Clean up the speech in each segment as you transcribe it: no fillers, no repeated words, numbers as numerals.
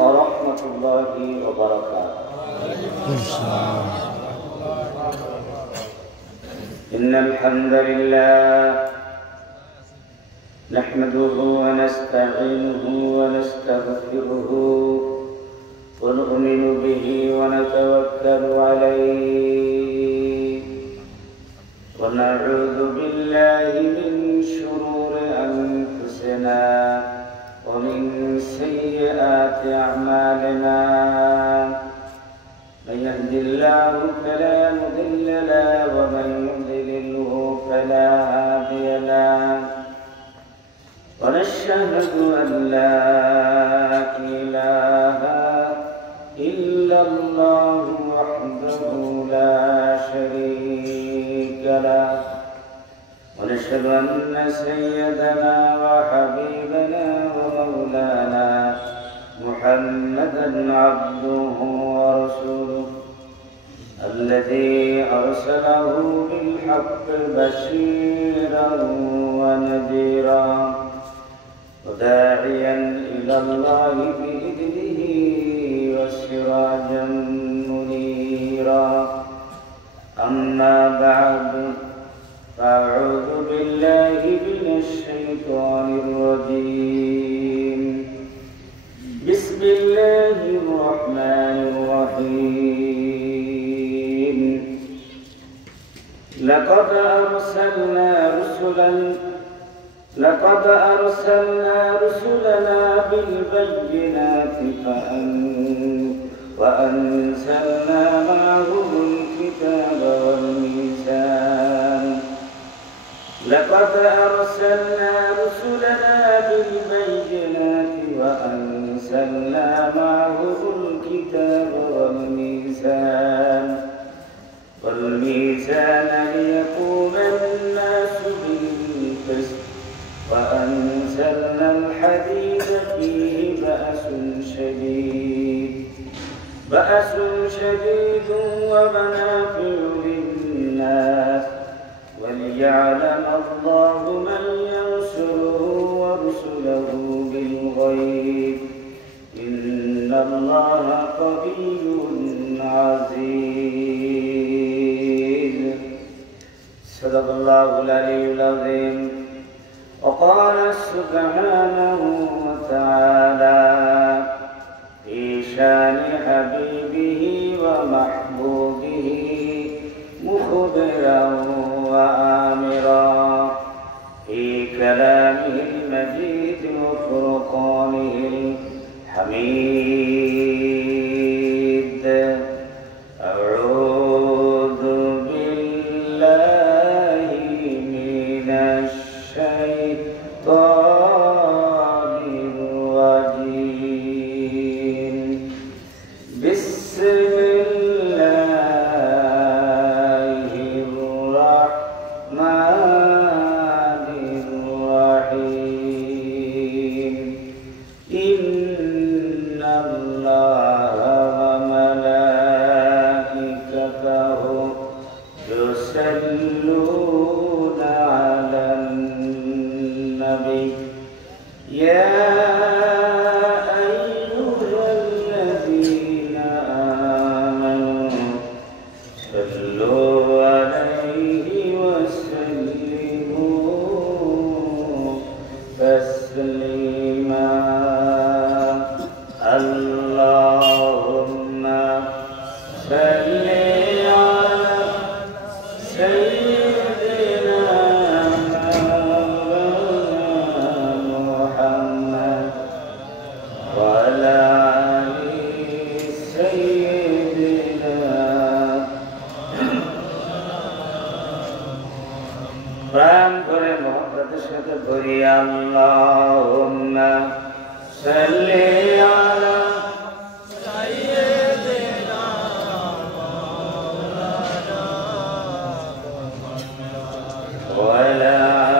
ورحمة الله وبركاته. إن الحمد لله نحمده ونستعينه ونستغفره ونؤمن به ونتوكل عليه ونعوذ بالله من شرور أنفسنا ومن سيئات أعمالنا. من يهد الله فلا مضل له ومن يضلله فلا هادي له. ونشهد أن لا إله إلا الله وحده لا شريك له. ونشهد أن سيدنا وحبيبنا ومولانا محمدا عبده ورسوله الذي أرسله بالحق بشيرا ونذيرا وداعيا إلى الله بإذنه وسراجا منيرا. أما بعد فأعوذ بالله من الشيطان الرجيم. بسم الله الرحمن الرحيم. لقد أرسلنا رسلنا بالبينات وأنزلنا معهم الكتاب والميزان. لقد أرسلنا رسلنا بالبينات وأنزلنا معهم الكتاب والميزان ليقوم الناس بالقسط. وأنزلنا الحديد فيه بأس شديد ومنافع للناس وليعلم الله من ينصره ورسله بالغيب إن الله قوي عزيز. صدق الله العلي العظيم. وقال سبحانه وتعالى في شان حبيبه ومحبوبه مخبرا وآمرا في كلامه المجيد وفرقانه الحميد. أعوذ بالله من الشيطان الرجيم. بسم الله الرحمن الرحيم. إن الله وملائكته يصلون على النبي يا أيها الذين آمنوا صلوا عليه وسلموا تسليما. اللهم صل على سيدنا محمد وعلى آل سيدنا প্রাণ করে মহব্বতের সাথে বলি আল্লাহুম্মা সাল্লি আলা সাইয়্যিদিনা মাওলানা ওয়া আলা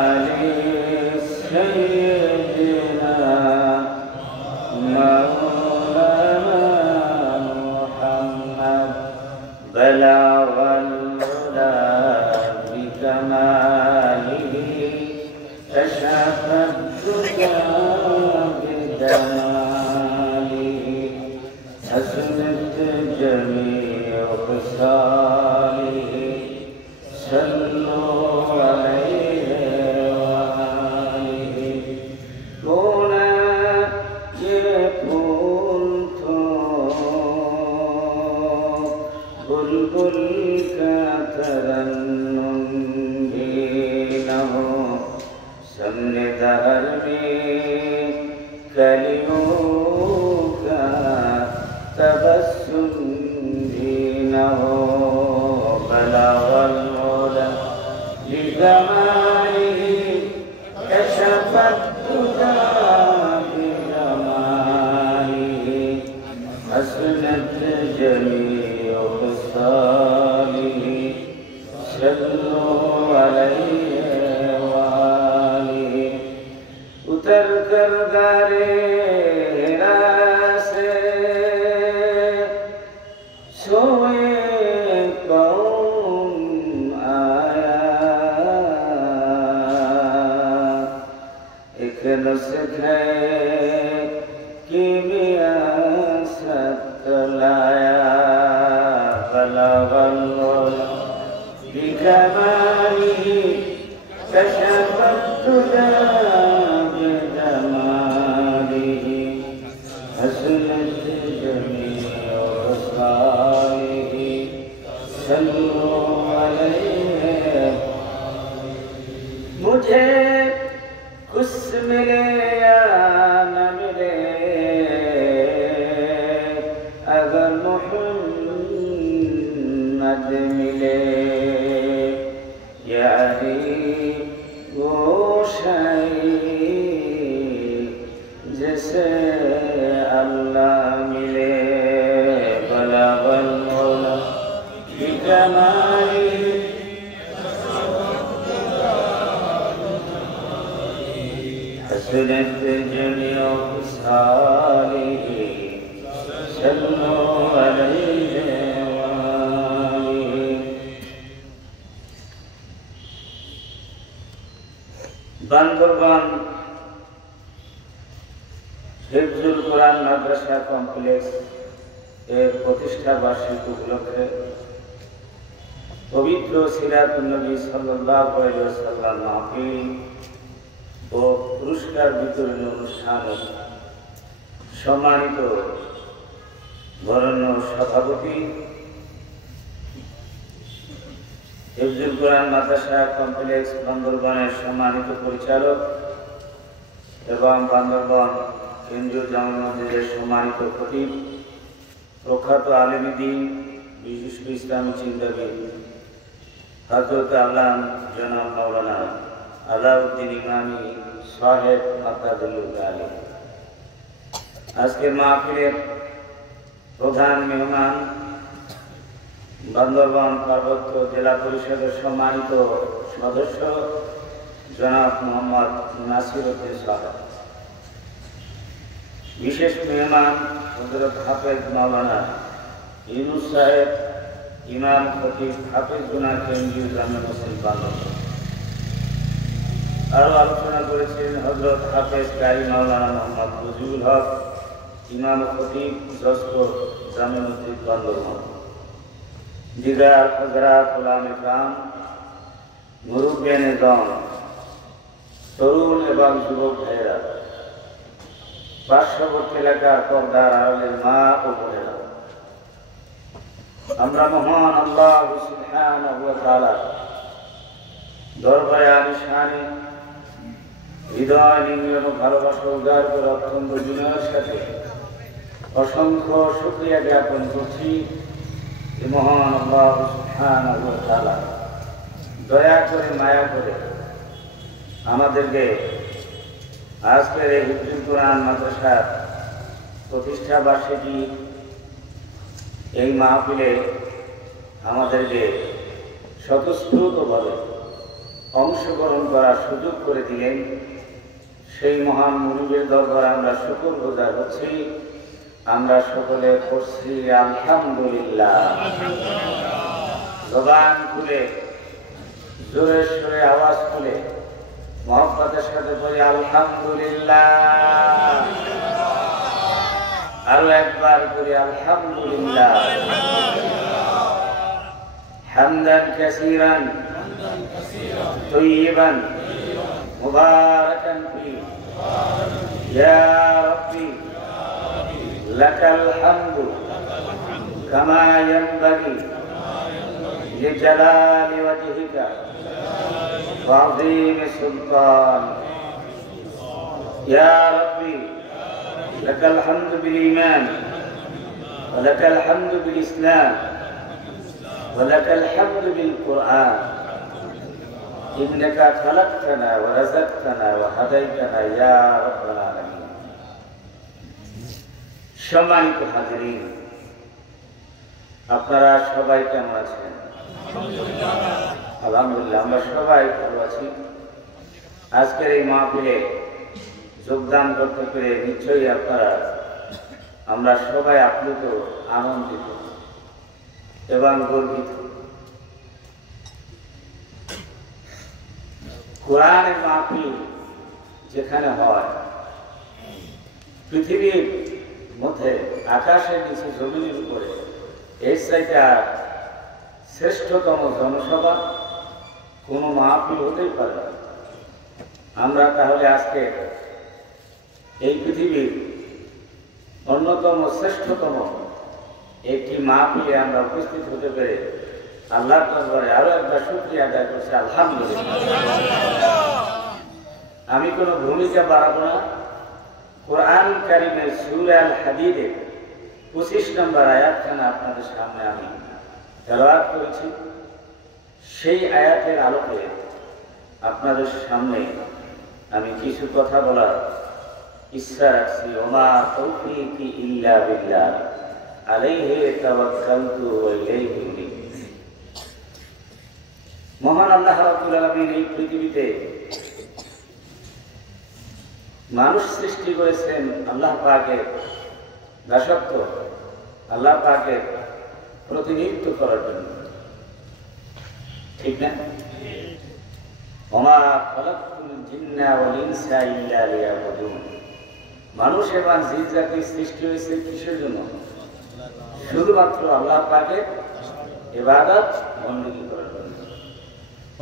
আলি সাইয়্যিদিনা মাওলানা মুহাম্মদ বালাগাল হুদা বিকামালিহি أشرف الدجى بدماله حسنت جميع خصاله صلوا عليه وآله كونا يكون بلبل كترنم دينه سمن دهر में कलियों का तबस्सुम भी न हो बलावल मौला लिजमालिही कशफत दुजा बिजमालिही हसनत जमीअ खिसालिही सल्लू अलैहि वालिही उतर कर गारे हिरा से सोए कौम आया एक नुस्खे की मियासत लाया बलावल मौला बिजमालिही कशफत दुजा मुझे कुछ मिले या न मिले अगर मुहम्मद मिले यारी वो शायरी जैसे अल्लाह मिले बलावल मौला बिजमालिही حسنت جميع خصاله صلوا عليه وآله বান্দরবান হিফজুল কোরআন মাদ্রাসা কমপ্লেক্স এর প্রতিষ্ঠা বার্ষিকী উপলক্ষে পবিত্র সিরাতুন নবী সাল্লাল্লাহু আলাইহি ওয়াসাল্লাম মাহফিল ও পুরস্কার বিতরণী অনুষ্ঠানে সম্মানিত বরেণ্য সভাপতি হিফজুল কোরআন মাদ্রাসা কমপ্লেক্স বান্দরবানের সম্মানিত পরিচালক এবং বান্দরবান কেন্দ্রীয় জামে মসজিদের সম্মানিত খতিব প্রখ্যাত আলেম দ্বীন বিশিষ্ট ইসলামী চিন্তাবিদ হযরত আল্লামা জনাব মাওলানা আলাউদ্দিন ইমামি সাহেব মাদ্দাদুল্লাহ আলাইহি আজকে মাহফিলের প্রধান মেহমান বান্দরবান পার্বত্য জেলা পরিষদের সম্মানিত সদস্য জনাব মোহাম্মদ নাসির উদ্দিন সাহেব, বিশেষ মেহমান হযরত হাফেজ মাওলানা ইউনুস সাহেব, ইমাম খতিব হাফেজগুনা কেন্দ্রীয় জামে মসজিদ বান্দরবান। আরো আলোচনা করেছেন হযরত হাফেজ কারি মাওলানা মোহাম্মদ ফজলুল হক, ইমাম খতিব জশপুর জামে মসজিদ বান্দরবান। দিগার হযরত উলামা کرام, মুরব্বিয়ানে দম, তরুণ এবং যুবক ভাইয়েরা, পার্শ্ববর্তী এলাকার পর্দার আড়ালের মা ও বোনেরা, আমরা মহান আল্লাহ সুবহানাহু ওয়া তাআলা দরবারে আলিশানে হৃদয় নিংড়ানো ভালোবাসা উজাড় করে অত্যন্ত বিনয়ের সাথে অসংখ্য শুকরিয়া জ্ঞাপন করছি। মহান আল্লাহ সুবহানাহু ওয়া তাআলা দয়া করে মায়া করে আমাদেরকে আজকের এই হিফজুল কোরআন মাদ্রাসার প্রতিষ্ঠা বার্ষিকী এই মাহফিলে আমাদেরকে স্বতঃস্ফূর্তভাবে অংশগ্রহণ করার সুযোগ করে দিলেন। সেই মহান মুনিবের দরবারে আমরা শুকরগুজার হচ্ছি। আমরা সকলে পড়ছি আলহামদুলিল্লাহ। জবান খুলে জোরে সোরে আওয়াজ খুলে মহব্বতের সাথে বলি আলহামদুলিল্লাহ, আরো একবার করি আলহামদুলিল্লাহ হামদান কাসীরান তয়্যিবান মুবারাকান ফি ইয়া রাব্বি লাকাল হামদু কামা ইয়ানবাগি লিজালালি ওয়াজহিকা ওয়া আযীমি সুলতান ইয়া রাব্বি লাকাল হামদু বিল ঈমান ওয়া লাকাল হামদু বিল ইসলাম ولك الحمد بالقرآن إنك خلقتنا ورزقتنا وهديتنا يا رب العالمين সম্মানিত হাজিরিন আপনারা সবাই কেমন আছেন আলহামদুলিল্লাহ আমরা সবাই ভালো আছি আজকের এই মাহফিলে যোগদান করতে পেরে নিশ্চয়ই আমরা সবাই আপ্লুত আনন্দিত এবং গর্বিত কোরআনের মাহফিল যেখানে হয় পৃথিবীর মধ্যে আকাশের নিচে জমিনের উপরে এর চাইতে শ্রেষ্ঠতম জনসভা কোনো মাহফিল হতেই পারে না। আমরা তাহলে আজকে এই পৃথিবীর অন্যতম শ্রেষ্ঠতম একটি মাহফিলে আমরা উপস্থিত হতে পেরে আল্লাহর দরবারে আরো একবার শুকরিয়া আদায় করছি আলহামদুলিল্লাহ। আমি কোনো ভূমিকা বাড়াবো না। কোরআন কারীমের সূরা আল হাদীদের 25 নম্বর আয়াতখানা আপনাদের সামনে আমি তেলাওয়াত করেছি। সেই আয়াতের আলোকে আপনাদের সামনে আমি কিছু কথা বলার ইচ্ছা রাখছি। ওমা তৌফীকি ইল্লা বিল্লাহ আলাইহি তাওয়াক্কালতু ওয়া ইলাইহি উনীব। মহান আল্লাহ রাব্বুল আলামিন এই পৃথিবীতে মানুষ সৃষ্টি করেছেন আল্লাহ পাকের দাসত্ব, আল্লাহ পাকের প্রতিনিধিত্ব করার জন্য, ঠিক না? ওমা খালাকতুল জিন্না ওয়াল ইনসা ইল্লা লিয়াবুদুন। মানুষ এবং জিন জাতি সৃষ্টি হয়েছে কিসের জন্য? শুধুমাত্র আল্লাহ পাকের ইবাদত বندگی করার জন্য।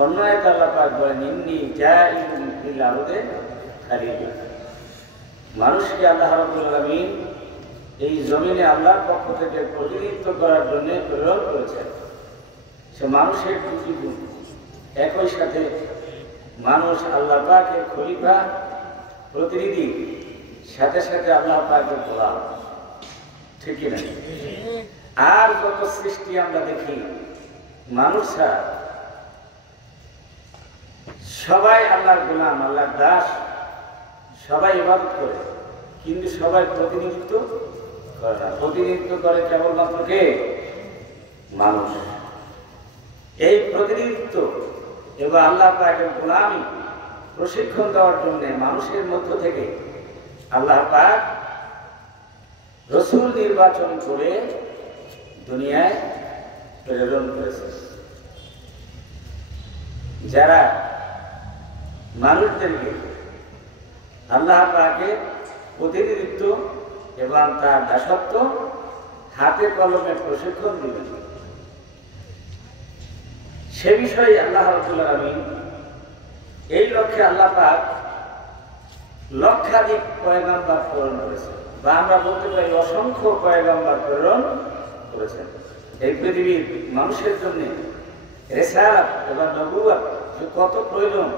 অন্য এক আল্লাহ পাক বলেন ইন্নী জাইলুন ফিল আরদি খলিফা। মানুষকে আল্লাহ রাব্বুল আলামিন এই জমিনে আল্লাহর পক্ষ থেকে প্রতিনিধিত্ব করার জন্য প্রেরণ করেছেন। সে মানুষের দুটি গুণ, একই সাথে মানুষ আল্লাহ পাকের খলিফা প্রতিনিধি, সাথে সাথে আল্লাহ পাকের গোলাম, ঠিক না? আর যত সৃষ্টি আমরা দেখি মানুষ ছাড়া সবাই আল্লাহর গোলাম, আল্লাহর দাস, সবাই ইবাদত করে, কিন্তু সবাই প্রতিনিধিত্ব করে না। প্রতিনিধিত্ব করে কেবলমাত্র কে? মানুষ। এই প্রতিনিধিত্ব এবং আল্লাহ পাকের গোলামি প্রশিক্ষণ দেওয়ার জন্য মানুষের মধ্য থেকে আল্লাহ পাক রাসূল নির্বাচন করে দুনিয়ায় প্রেরণ করেছে, যারা মানুষদেরকে আল্লাহ পাকের প্রতিনিধিত্ব এবং তার দাসত্ব হাতে কলমে প্রশিক্ষণ দিবেন। সে বিষয়ে আল্লাহ রাব্বুল আলামিন এই লক্ষ্যে আল্লাহ পাক লক্ষাধিক পয়গম্বর প্রেরণ করেছেন, বা আমরা বলতে পারি অসংখ্য পয়গম্বর প্রেরণ করেছেন। এই পৃথিবীর মানুষের জন্য রিসালাত এবং নবুয়ত যে কত প্রয়োজন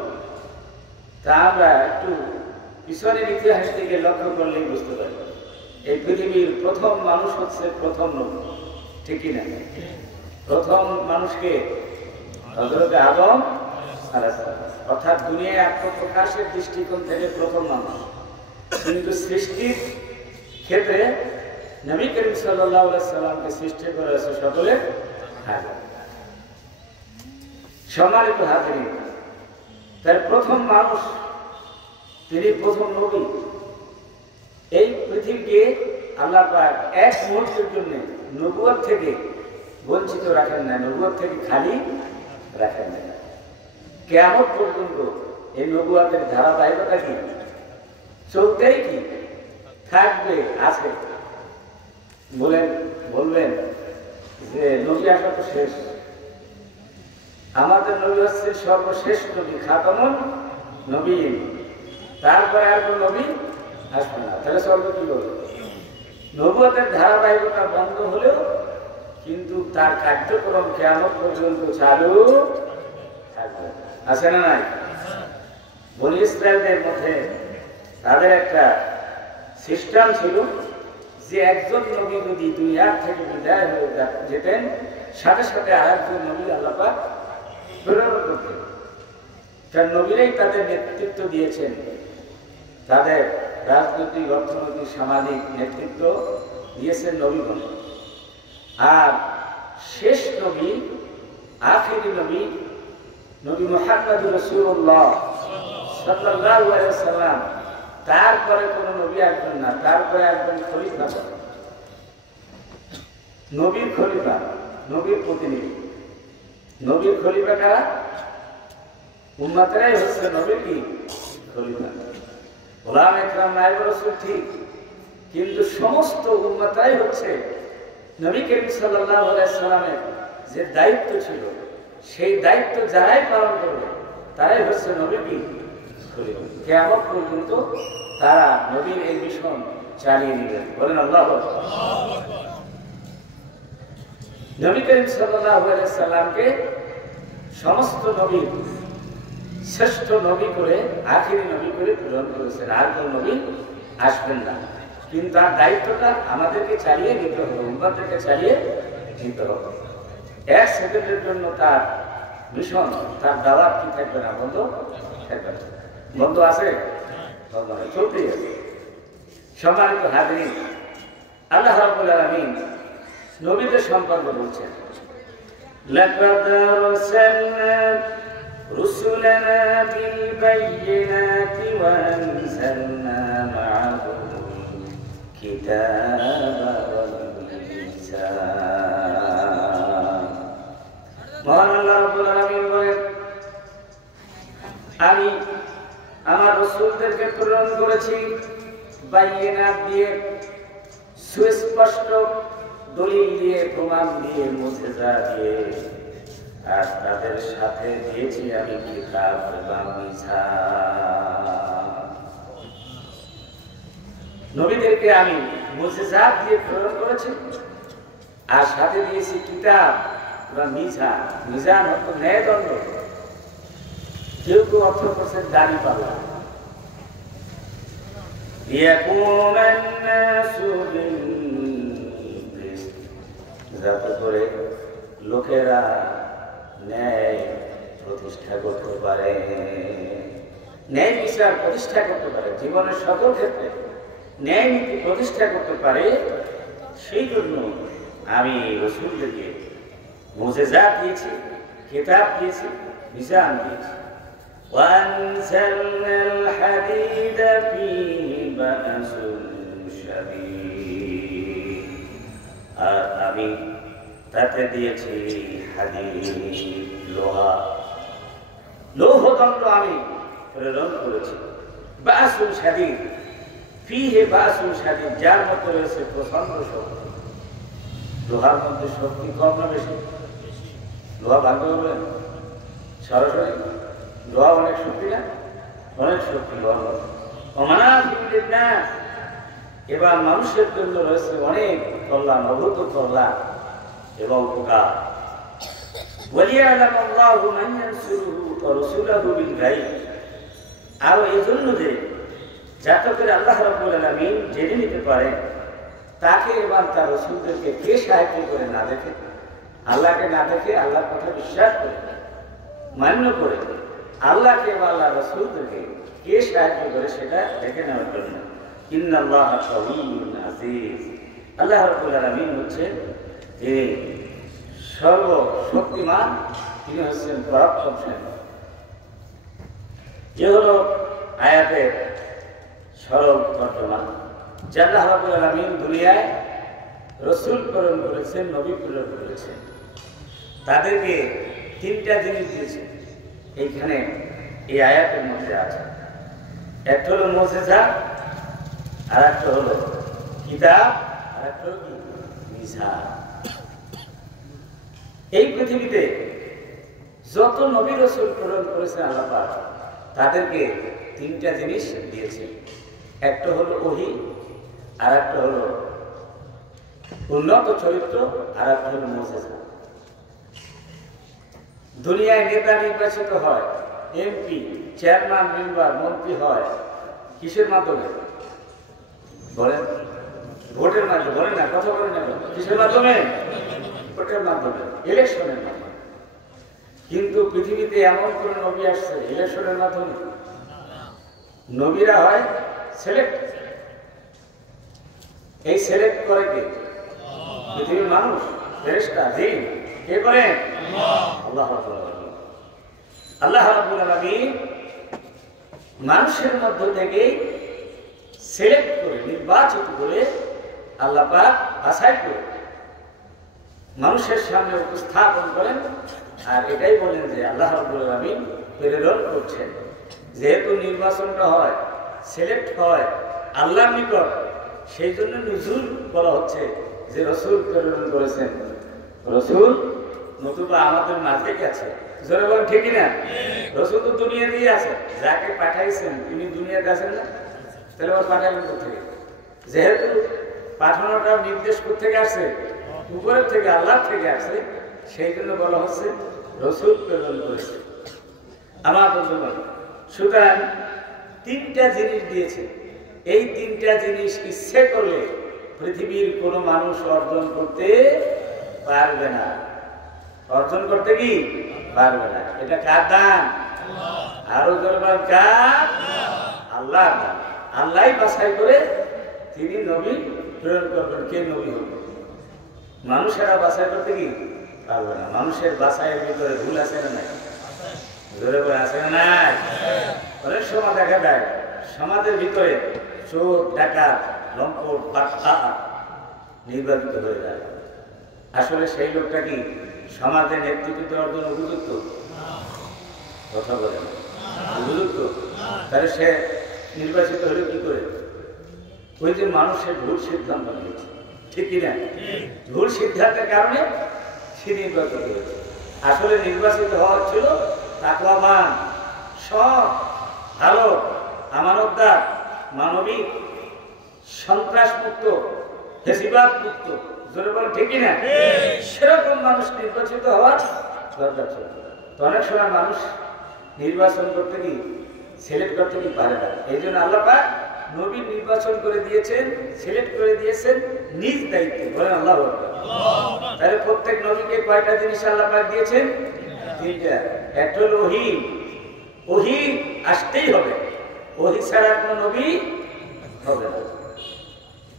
তা আমরা একটু পিছনের ইতিহাস থেকে লক্ষ্য করলেই বুঝতে পারি। এই পৃথিবীর প্রথম মানুষ হচ্ছে প্রথম নবী, ঠিক না? প্রথম মানুষকে হযরত আদম আলাইহিস সালাম, অর্থাৎ দুনিয়ায় আত্মপ্রকাশের দৃষ্টিকোণ থেকে প্রথম মানুষ, কিন্তু সৃষ্টির ক্ষেত্রে নবী করিম সাল্লাল্লাহু আলাইহি সাল্লামকে সৃষ্টি করা হয়েছে সকলের আগে। সম্মানিত হাজিরিন, তার প্রথম মানুষ, তিনি প্রথম নবী। এই পৃথিবীকে আল্লাহ পাক এক মুহূর্তের জন্য নবুয়ত থেকে বঞ্চিত রাখেন না, নবুয়ত থেকে খালি রাখেন না। কিয়ামত পর্যন্ত এই নবুয়তের ধারাবাহিকতা কি চলতেই কি থাকবে, আছে। বললেন যে নবী আসা তো শেষ, আমাদের নবী হচ্ছে সর্বশেষ নবী, খাতামুন নবীন, তারপরে আর কোন নবী আসবে না। তাহলে চলবে কি বলবে? নবুয়তের ধারাবাহিকতা বন্ধ হলেও কিন্তু তার কার্যক্রম কিয়ামত পর্যন্ত চালু থাকবে। আছে না নাই? বনি ইসরায়েলদের মধ্যে তাদের একটা সিস্টেম ছিল যে একজন নবী যদি দুনিয়ার থেকে বিদায় হয়ে যেতেন, সাথে সাথে আরেকজন নবী আল্লাহ পাক প্রেরণ করতেন। কারণ নবীরাই তাদের নেতৃত্ব দিয়েছেন, তাদের রাজনৈতিক, অর্থনৈতিক, সামাজিক নেতৃত্ব দিয়েছেন নবীগণ। আর শেষ নবী, আখিরি নবী, নবী মুহাম্মদ রাসূলুল্লাহ সাল্লাল্লাহু আলাইহি ওয়াসাল্লাম, তারপরে কোন নবী আসবেন না, তারপরে একজন খলিফা, নবীর খলিফা, নবীর প্রতিনিধি। নবীর খলিফা কারা? উম্মতেরাই হচ্ছে নবীর কি খলিফা। গোলাম একরাম নায়েব রাসূল ঠিক, কিন্তু সমস্ত উম্মতরাই হচ্ছে নবী করিম সাল্লাল্লাহু আলাইহি ওয়াসাল্লামের যে দায়িত্ব ছিল, সেই দায়িত্ব যারাই পালন করবে তারাই হচ্ছে নবীর কি খলিফা। কিয়ামত পর্যন্ত তারা নবীর এই মিশন চালিয়ে নেবেন। বলেন আল্লাহু আকবার। নবী করিম সাল্লাল্লাহু আলাইহি ওয়াসাল্লামকে সমস্ত নবীর শ্রেষ্ঠ নবী করে, আখিরি নবী করে প্রেরণ করেছেন। আর কোন নবী আসবেন না, কিন্তু তার দায়িত্বটা আমাদেরকে চালিয়ে নিতে হবে, উম্মতকে চালিয়ে নিতে হবে। এক সেকেন্ডের জন্য তার মিশন, তার দাওয়াত কি থাকবে না? বন্ধ থাকবে না। বন্ধ আছে? বন্ধ হয়, চলতেই আছে। সম্মানিত হাজরিন, আল্লাহ রাব্বুল আলামিন নবীদের সম্পর্কে বলছেন, লাকাদ আরসালনা রুসুলানা বিল বাইয়িনাতি ওয়া আনজালনা মা'আহুম কিতাবা ওয়াল মিজান। মহান আল্লাহ রাব্বুল আলামিন বলেন, আমি আমার রাসূলদেরকে প্রেরণ করেছি বাইয়িনাত দিয়ে, সুস্পষ্ট দলিল দিয়ে, প্রমাণ দিয়ে, মুজিজা দিয়ে, আর তাদের সাথে দিয়েছি আমি কিতাব এবং মিজান। নবীদেরকে আমি মুজিজা দিয়ে প্রেরণ করেছি, আর সাথে দিয়েছি কিতাব বা মিজান। মিজান অর্থ ন্যায়দণ্ড, কেউ কেউ অর্থ করছেন দাড়ি পাল্লা। যাতে করে লোকেরা ন্যায় প্রতিষ্ঠা করতে পারে, ন্যায় বিচার প্রতিষ্ঠা করতে পারে, জীবনের সকল ক্ষেত্রে ন্যায় নীতি প্রতিষ্ঠা করতে পারে। সেই জন্য আমি রাসূলদেরকে মুজিজা দিয়েছি, কিতাব দিয়েছি, মিজান দিয়েছি। وأنزلنا الحديد فيه بأس شديد, আর আমি তাতে দিয়েছি হাদিদ, লোহা, লৌহদণ্ড আমি প্রেরণ করেছি। বাসুন শাদীদ, ফিহে বাসুন শাদীদ, যার মধ্যে রয়েছে প্রচন্ড শক্তি। লোহার মধ্যে শক্তি কম না বেশি? লোহা ভাঙতে পারবেন সরাসরি? লোহা অনেক শক্তি না? অনেক শক্তি লোহার। এবার মানুষের জন্য রয়েছে অনেক কল্যাণ, অভূত কল্যাণ এবং উপকার। আর এই জন্য যে যাতে করে আল্লাহ রাব্বুল আলামিন জেনে নিতে পারেন তাকে এবং তার রাসূলদেরকে কে সাহায্য করে না দেখে, আল্লাহকে না দেখে, আল্লাহর কথা বিশ্বাস করে মান্য করে আল্লাহকে এবং আল্লাহ রাসূলদেরকে কে সাহায্য করে সেটা দেখে নেওয়ার জন্য। ইন্নাল্লাহা কাওয়িয়্যুন আযীজ, আল্লাহ রাব্বুল আলামিন হচ্ছেন তিনি সর্বশক্তিমান, তিনি হচ্ছেন পরাক্রমশালী। এ হলো আয়াতের সরল তর্জমা। আল্লাহ রাব্বুল আলামিন দুনিয়ায় রাসূল প্রেরণ করেছেন, নবী প্রেরণ করেছেন, তাদেরকে তিনটা জিনিস দিয়েছেন। এইখানে এই আয়াতের মধ্যে আছে, একটা হলো মুজিজা, আর একটা হলো কিতাব, আর আর একটা হলো কি মিজাজ। এই পৃথিবীতে যত নবী রাসূল প্রেরণ করেছেন আল্লাহ পাক তাদেরকে তিনটা জিনিস দিয়েছেন। একটা হলো ওহী, আর একটা হলো উন্নত চরিত্র, আর একটা হলো মুজিজা। দুনিয়ায় নেতা নির্বাচিত হয়, এমপি, চেয়ারম্যান, মেম্বার, মন্ত্রী হয় কিসের মাধ্যমে বলেন? ভোটের মাধ্যমে। বলেন না, কথা বলেন না। কিসের মাধ্যমে? ভোটের মাধ্যমে, ইলেকশনের মাধ্যমে। কিন্তু পৃথিবীতে এমন কোন নবী আসছে ইলেকশনের মাধ্যমে? নবীরা হয় সিলেক্ট। এই সিলেক্ট করে কে? পৃথিবীর মানুষ, ফেরেশতা, জিন। কে করে? আল্লাহ রাব্বুল আলামিন। আল্লাহ রাব্বুল আলামিন মানুষের মধ্য থেকে সিলেক্ট করে, নির্বাচিত করে আল্লাহ পাক বাছাই করে মানুষের সামনে উপস্থাপন করেন। আর এটাই বলেন যে আল্লাহ রাব্বুল আলামিন প্রেরণ করছেন। যেহেতু নির্বাচনটা হয়, সিলেক্ট হয় আল্লাহর নিকট, সেই জন্য নুজুল বলা হচ্ছে যে রাসূল প্রেরণ করেছেন। রাসূল নতুবা আমাদের মাঝে আছে, জোরে বলেন ঠিক না? রাসূল তো দুনিয়াতেই আছে, যাকে পাঠাইছেন তিনি দুনিয়াতে আছেন না? তাহলে ওর পাঠাইলেন কোথেকে? যেহেতু পাঠানোটার নির্দেশ কোথেকে আসছে? উপরের থেকে, আল্লাহ থেকে আসছে, সেই জন্য বলা হচ্ছে রাসূল প্রেরণ করেছে। আমার বন্ধু, সুতরাং তিনটা জিনিস দিয়েছে। এই তিনটা জিনিস ইচ্ছে করলে পৃথিবীর কোনো মানুষ অর্জন করতে পারবে না। অর্জন করতে কি পারবে না। এটা কার দান? আরো দরবার কার? আল্লাহ দান। আল্লাহই বাছাই করে তিনি নবী প্রেরণ করবেন। কে নবী হবে? মানুষেরা বাছাই করতে কি পারবে না। মানুষের বাছাইয়ের ভিতরে ভুল আছে না নাই? জোরে করে আছে না নাই? অনেক সময় দেখা যায় সমাজের ভিতরে চোর, ডাকাত, লম্পট, বাটপার নির্বাচিত হয়ে যায়। আসলে সেই লোকটা কি সমাজে নেতৃত্ব দেওয়ার জন্য উপযুক্ত? কথা বলে উপযুক্ত? তাহলে সে নির্বাচিত হলে কি করে? ওই যে মানুষের ভুল সিদ্ধান্ত নিয়েছে, ঠিক কিনা? ভুল সিদ্ধান্তের কারণে সে নির্বাচিত হয়েছে। আসলে নির্বাচিত হওয়া ছিল তাকওয়াবান, সৎ, ভালো, আমানতদার, মানবিক, সন্ত্রাস মুক্ত, ফেসিবাদ মুক্ত, জোরে বলে ঠিক কিনা? সেরকম মানুষ নির্বাচিত হওয়ার দরকার ছিল। তো অনেক সময় মানুষ নির্বাচন করতে কি, সিলেক্ট করতে কি পারে না। এই জন্য আল্লাহ পাক নবী নির্বাচন করে দিয়েছেন, সিলেক্ট করে দিয়েছেন নিজ দায়িত্বে। বলেন আল্লাহু আকবার। তাহলে প্রত্যেক নবীকে কয়টা জিনিস আল্লাহ পাক দিয়েছেন? তিনটা। একটা হলো ওহী। ওহী আসতেই হবে, ওহী ছাড়া কোনো নবী হবে না।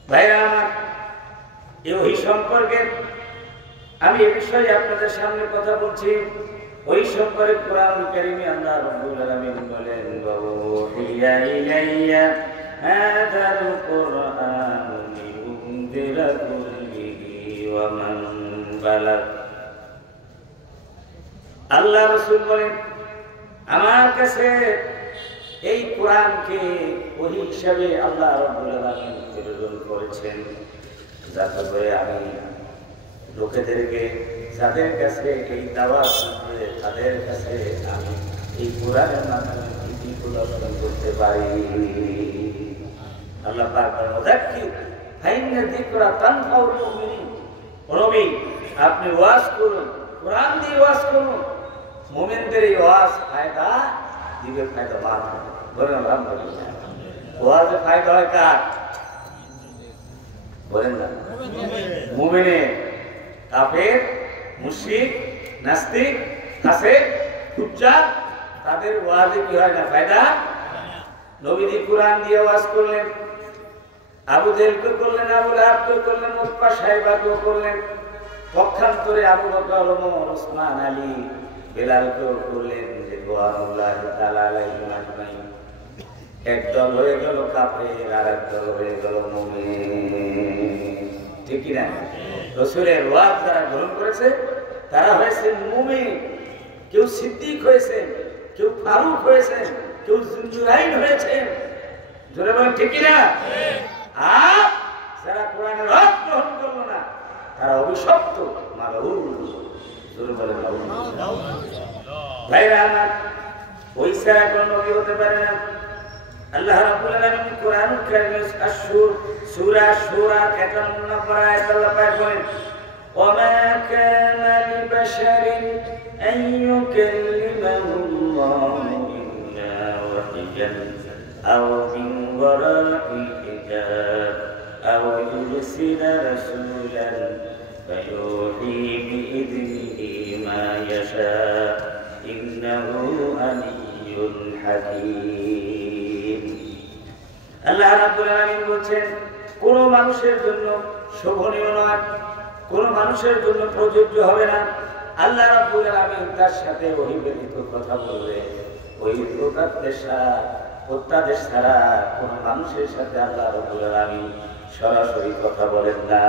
ভাইরা আমার, এই ওহী সম্পর্কে আমি এ বিষয়ে আপনাদের সামনে কথা বলছি। ওই সম্পর্কে কোরআন কারীমে আল্লাহ রাব্বুল আলামিন বলেন, ওহিয়া ইলাইয়া হাযাল কুরআন লিউনযিরাকুম বিহি ওয়া মান বালাগ। আল্লাহ রাসূল বলেন, আমার কাছে এই কোরআনকে ওহী হিসাবে আল্লাহ রাব্বুল আলামিন প্রেরণ করেছেন, যাতে করে আমি লোকেদেরকে, যাদের কাছে এই দাওয়াত আসবে তাদের কাছে আমি এই কোরআনের মাধ্যমে ভীতি প্রদর্শন করতে পারি। আল্লাহ পাক বলেন, ফাইন্না যিকরা তানফাউল মুমিনিন। নবী, আপনি ওয়াজ করুন, কোরআন দিয়ে ওয়াজ করুন, মুমিনদের এই ওয়াজ ফায়দা দিবে, ফায়দাবান হবে। বলেন আলহামদুলিল্লাহ। ওয়াজে ফায়দা হয় কার? বলেন না, মুমিনের। কাফের, মুশরিক, নাস্তিক, ফাসিক, ফুজ্জার, তাদের ওয়াজে কি হয় না? ফায়দা। নবীজি কোরআন দিয়ে ওয়াজ করলেন, আবু জেহেলকে করলেন, আবু লাহাবকে করলেন, উতবা সাহেবাকেও করলেন, পক্ষান্তরে আবু বকর, ওমর, ওসমান, আলী, বেলালকেও করলেন। রিদওয়ানুল্লাহি তাআলা আলাইহিম আজমাইন। একদল হয়ে গেল কাফের, আর একদল হয়ে গেল মুমিন। ঠিক কি না? রাসূলের ওয়াজ যারা গ্রহণ করেছে তারা হয়েছে মুমিন। কেউ সিদ্দিক হয়েছেন, কেউ ফারুক হয়েছেন, কেউ যুনজুরাইন হয়েছেন। জোরে বলেন ঠিক কি না? আর যারা কোরআনের ওয়াজ গ্রহণ আর অভিশপ্ত মালউন। জোরে বলেন মালউন। ভাইরা আমার, ওই ছাড়া কোন নবী হতে পারে না। আল্লাহ রাব্বুল আলামিন কোরআনুল কারীমে সূরা সূরা 51 নম্বর আয়াতে আল্লাহ পাক বলেন, ওয়ামা কানা লিবাশারিন আন ইউকাল্লিমাহুল্লাহু ইল্লা ওয়াহইয়ান আও মিন ওয়ারা'i হিজাব আও ইউরসিলা রাসূলান ফায়ুহি বিইذনিহি মা ইয়াশা ইন্নাহু আলিয়্যুন হাকীম। আল্লাহ রাব্বুল আলামিন বলেন, কোন মানুষের জন্য শোভনীয় নয়, কোন মানুষের জন্য প্রযোজ্য হবে না আল্লাহ রাব্বুল আলামিন তার সাথে ওহী ব্যতীত কথা বলবে। ওই প্রত্যাদেশ ছাড়া কোন মানুষের সাথে আল্লাহ রাব্বুল আলামিন সরাসরি কথা বলেন না।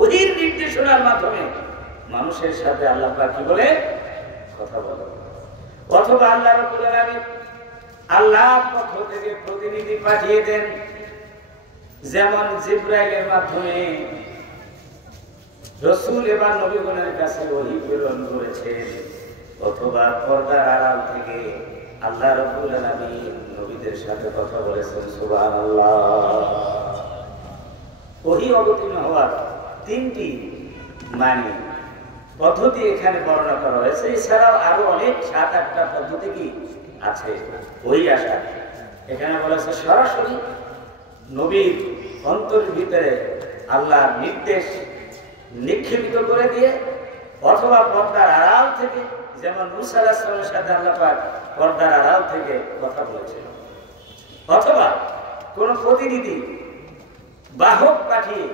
ওহীর নির্দেশনার মাধ্যমে মানুষের সাথে আল্লাহ পাক কি বলে? কথা বলে। অথবা আল্লাহ রাব্বুল আলামিন আল্লাহর পক্ষ থেকে প্রতিনিধি পাঠিয়ে দেন, যেমন জিবরাইলের মাধ্যমে রাসূল এবং নবীগণের কাছে ওহী প্রেরণ করেছেন। অথবা পর্দার আড়াল থেকে আল্লাহ রাব্বুল আলামিন নবীদের সাথে কথা বলেছেন। সুবহানাল্লাহ। ওহী অবতীর্ণ হওয়ার তিনটি মানে পদ্ধতি এখানে বর্ণনা করা হয়েছে। এছাড়াও আরো অনেক 7-8টা পদ্ধতি কি আছে ওই আসা। এখানে বলেছে সরাসরি নবীর অন্তরের ভিতরে আল্লাহর নির্দেশ নিক্ষেপিত করে দিয়ে, অথবা পর্দার আড়াল থেকে, যেমন মূসা আলাইহিস সালামের সাথে আল্লাহ পাক পর্দার আড়াল থেকে কথা বলেছেন, অথবা কোন প্রতিনিধি বাহক পাঠিয়ে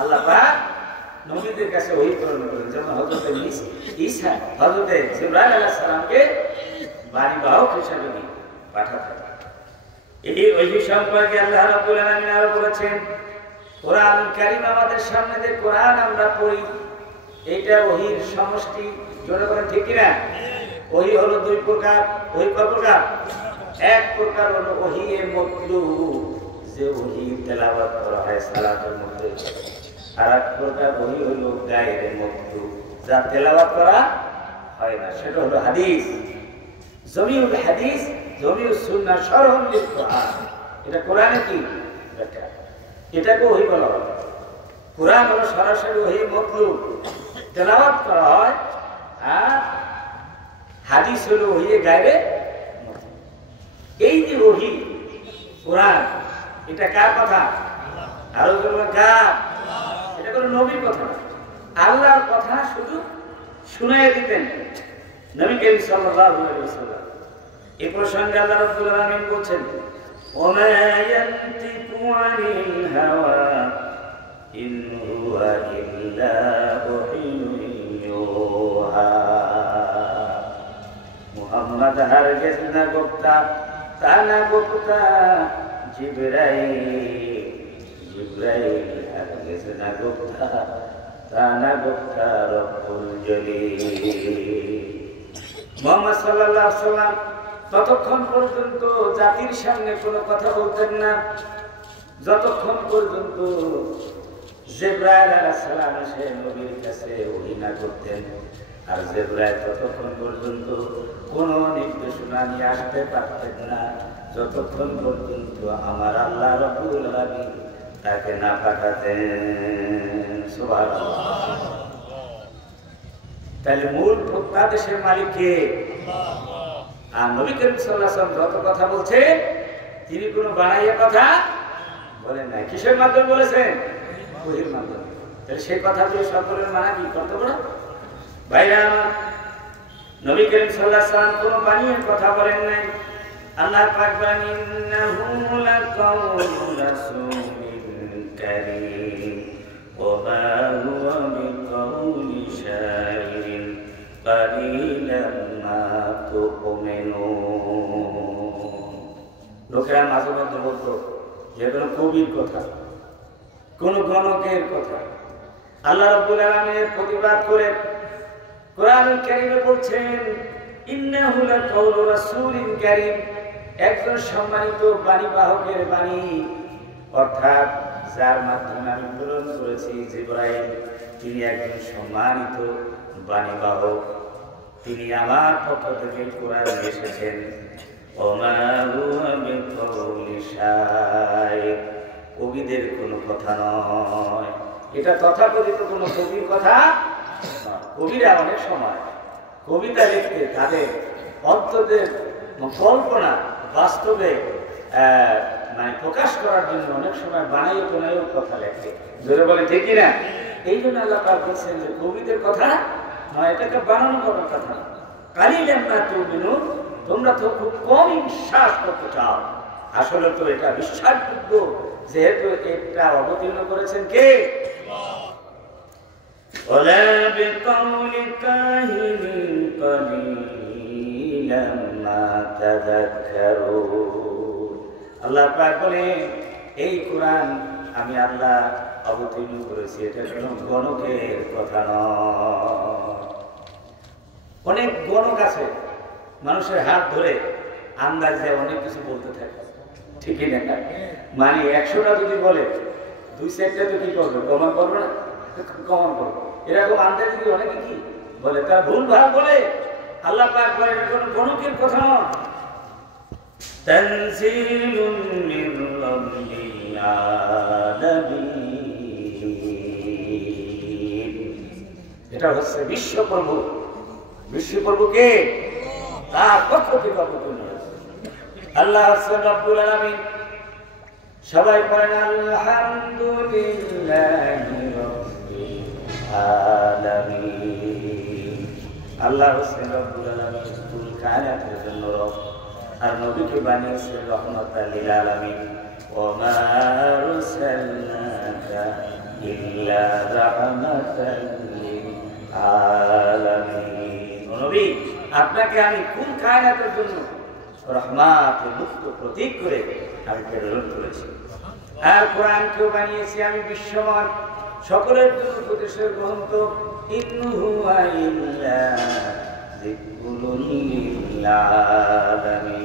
আল্লাহ পাক নবীদের কাছে ওহী প্রেরণ করেন। যেমন হযরত ঈসা হযরত জিবরাইল আলাইহিস সালামকে বাণী বাহক হিসেবে পাঠাতেন। এই ওহী সম্পর্কে আল্লাহ রাব্বুল আলামিন আরো বলেছেন, কোরআন কারীম আমাদের সামনে যে কোরআন আমরা পড়ি, এটা ওহীর সমষ্টি। জোরে বলেন ঠিক কি না? ওহী হলো দুই প্রকার। ওহী কয় প্রকার? এক প্রকার হলো ওহী মাতলু, যে ওহী তেলাওয়াত করা হয় সালাতের মধ্যে। আর এক প্রকার ওহী হলো গায়রে মাতলু, যা তেলাওয়াত করা হয় না, সেটা হলো হাদিস। জমিউল হাদিস, জমিউস সুন্নাহ, শরহুল লিল কোরআন। এটা কোরআনে কি ব্যাখ্যা, এটাকে ওহী বলা হয়। কোরআন হলো সরাসরি ওহী মাতলু, তেলাওয়াত করা হয়, আর হাদিস হলো ওহী গায়রে মাতলু। এই যে ওহী কোরআন, এটা কার কথা? আরো বলবেন কার? এটা কোনো নবীর কথা না, আল্লাহর কথা শুধু শুনাইয়া দিতেন নবী করিম সাল্লাল্লাহু আলাইহি ওয়াসাল্লাম। এই প্রসঙ্গে আল্লাহ রাব্বুল আলামিন বলেন, ওমা ইয়ানতিকু আনিল হাওয়া ইন হুয়া ইল্লা ওহীয়ুহা। মুহাম্মদ হারগিজ না গুপ্তা, তা না গুপ্তা জিবরাইল হারগিজ না গুপ্তা, তা না গুপ্তা রব্বুল জলিল। মুহাম্মদ সাল্লাল্লাহু আলাইহি ওয়াসাল্লাম ততক্ষণ পর্যন্ত জাতির সামনে কোনো কথা বলতেন না, যতক্ষণ পর্যন্ত জিবরাইল আলাইহিস সালাম এসে নবীর কাছে ওহী না করতেন। আর জিবরাইল ততক্ষণ পর্যন্ত কোনো নির্দেশনা নিয়ে আসতে পারতেন না, যতক্ষণ পর্যন্ত আমার আল্লাহ রাব্বুল আলামিন তাকে না পাঠাতেন। সুবহানাল্লাহ। তাহলে মূল প্রত্যাদেশের মালিক কে? আর নবী করিম সাল্লাল্লাহু আলাইহি ওয়াসাল্লাম যত কথা বলছেন, তিনি কোনো বানাইয়া কথা বলেন নাই। কিসের মাধ্যমে বলেছেন? ওহীর মাধ্যমে। তাহলে সেই কথাগুলো সকলের মানা কি কর্তব্য না? ভাইরা, নবী করিম সাল্লাল্লাহু আলাইহি ওয়াসাল্লাম কোনো বানিয়ে কথা বলেন নাই। আল্লাহ পাক বলেন, ইন্নাহু লাকাউলু রাসূলিন কারীম ওয়া মা হুয়া বিকাউলি শাইরিন কালিলাম মা তুমিনুন। লোকেরা মাঝে মধ্যে বলতো যে কোনো কবির কথা, কোন গণকের কথা। আল্লাহ রাব্বুল আলামিনের প্রতিবাদ করে কোরআনুল কারীমে বলছেন, ইন্নাহু লাকাউলু রাসূলিন কারীম, একজন সম্মানিত বাণী বাহকের বাণী, অর্থাৎ যার মাধ্যমে আমি প্রেরণ করেছি জিবরাইল, তিনি একজন সম্মানিত বাণীবাহক, তিনি আমার পক্ষ থেকে কোরআন এসেছেন। ওমা হুয়া বিকাউলি শাইর, কবিদের কোনো কথা নয়, এটা তথাকথিত কোনো কবির কথা নয়। কবিরা অনেক সময় কবিতা লিখতে তাদের অন্তদের কল্পনা বাস্তবে মানে প্রকাশ করার জন্য অনেক সময় বানাই কোনাইও কথা লেখে, জোরে বলে ঠিক না? এই জন্য আল্লাহ পাক বলছেন যে কবিদের কথা নয়, এটাকে বানানো করার কথা। কালিলাম মা তুমিনুন, তোমরা তো খুব কম বিশ্বাস করতে চাও। আসলে তো এটা বিশ্বাসযোগ্য, যেহেতু এটা অবতীর্ণ করেছেন কে? ওয়ালা বিকাউলি কাহিনিন কালিলাম মা তাযাক্কারুন। আল্লাহ পাক বলেন এই কোরআন আমি আল্লাহ অবতীর্ণ করেছি, এটা কোনো গণকের কথা নয়। অনেক গণক আছে মানুষের হাত ধরে আন্দাজে অনেক কিছু বলতে থাকে, ঠিকই না? মানে 100টা যদি বলে 2-4টা তো কি করবে, কমান করবে না? কমান করবে। এরকম আন্দাজে যদি অনেকে কি বলে, তার ভুল ভাল বলে। আল্লাহ পাক বলে এটা কোনো গণকের কথা নয়। তানজিলুম মির রাব্বিল আলামিন, এটা হচ্ছে বিশ্বপ্রভু। বিশ্বপ্রভু কে? তার পক্ষ থেকে অবতীর্ণ হয়েছে। আল্লাহ রাব্বুল আলামিন। সবাই পড়েন আলহামদুলিল্লাহি রাব্বিল আলামিন। আল্লাহ রাব্বুল আলামিন কুল কায়নাতের জন্য রব, আর নবীকে বানিয়েছেন রহমাতাল লিল আলামিন। ওয়া মা আরসালনাকা ইল্লা রাহমাতাল লিল আলামিন। নবী, আপনাকে আমি কুল কায়নাতের জন্য রহমাতের মুক্ত প্রতীক করে আমি প্রেরণ করেছি। আর কোরআনকেও বানিয়েছি আমি বিশ্বময়, সকলের জন্য উপদেশের গ্রন্থ। ইন্নাহু ইল্লা যিকরুল লিল আলামিন।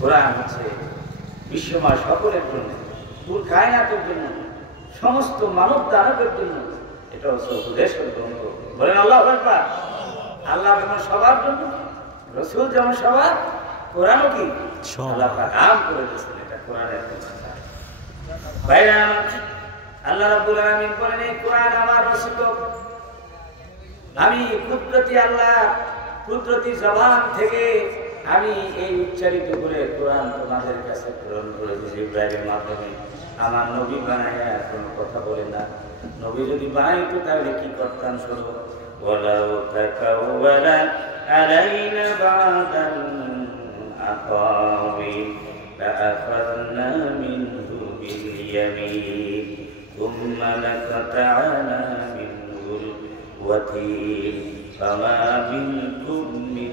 কোরআন হচ্ছে বিশ্বময় সকলের জন্য, কুল কায়নাতের জন্য, সমস্ত মানব দানবের জন্য এটা হচ্ছে উপদেশের গ্রন্থ। বলেন আল্লাহু আকবার। আল্লাহ যেমন সবার জন্য, রাসূল যেমন সবার, কোরআনও কি আল্লাহ নাম করে দিয়েছেন, এটা কোরআনের কথা। ভাইরা আল্লাহ রাব্বুল আলামিন বলেন এই কোরআন আমার রচিত, আমি কুদরতি আল্লাহ কুদরতি জবান থেকে আমি এই উচ্চারিত করে কোরআন তোমাদের কাছে প্রেরণ করেছি জিবরাইলের মাধ্যমে। আমার নবী বানাইয়া কোনো কথা বলেন না। নবী যদি বানাইতো তাহলে কি করতাম? শোনো, ওয়ালাউ তাকাওয়ালা আলাইনা বা'দাল আকাওয়িল লাআখাযনা মিনহু বিল ইয়ামিন সুম্মা লাকাতা'না মিনহুল ওয়াতিন ফামা মিনকুম মিন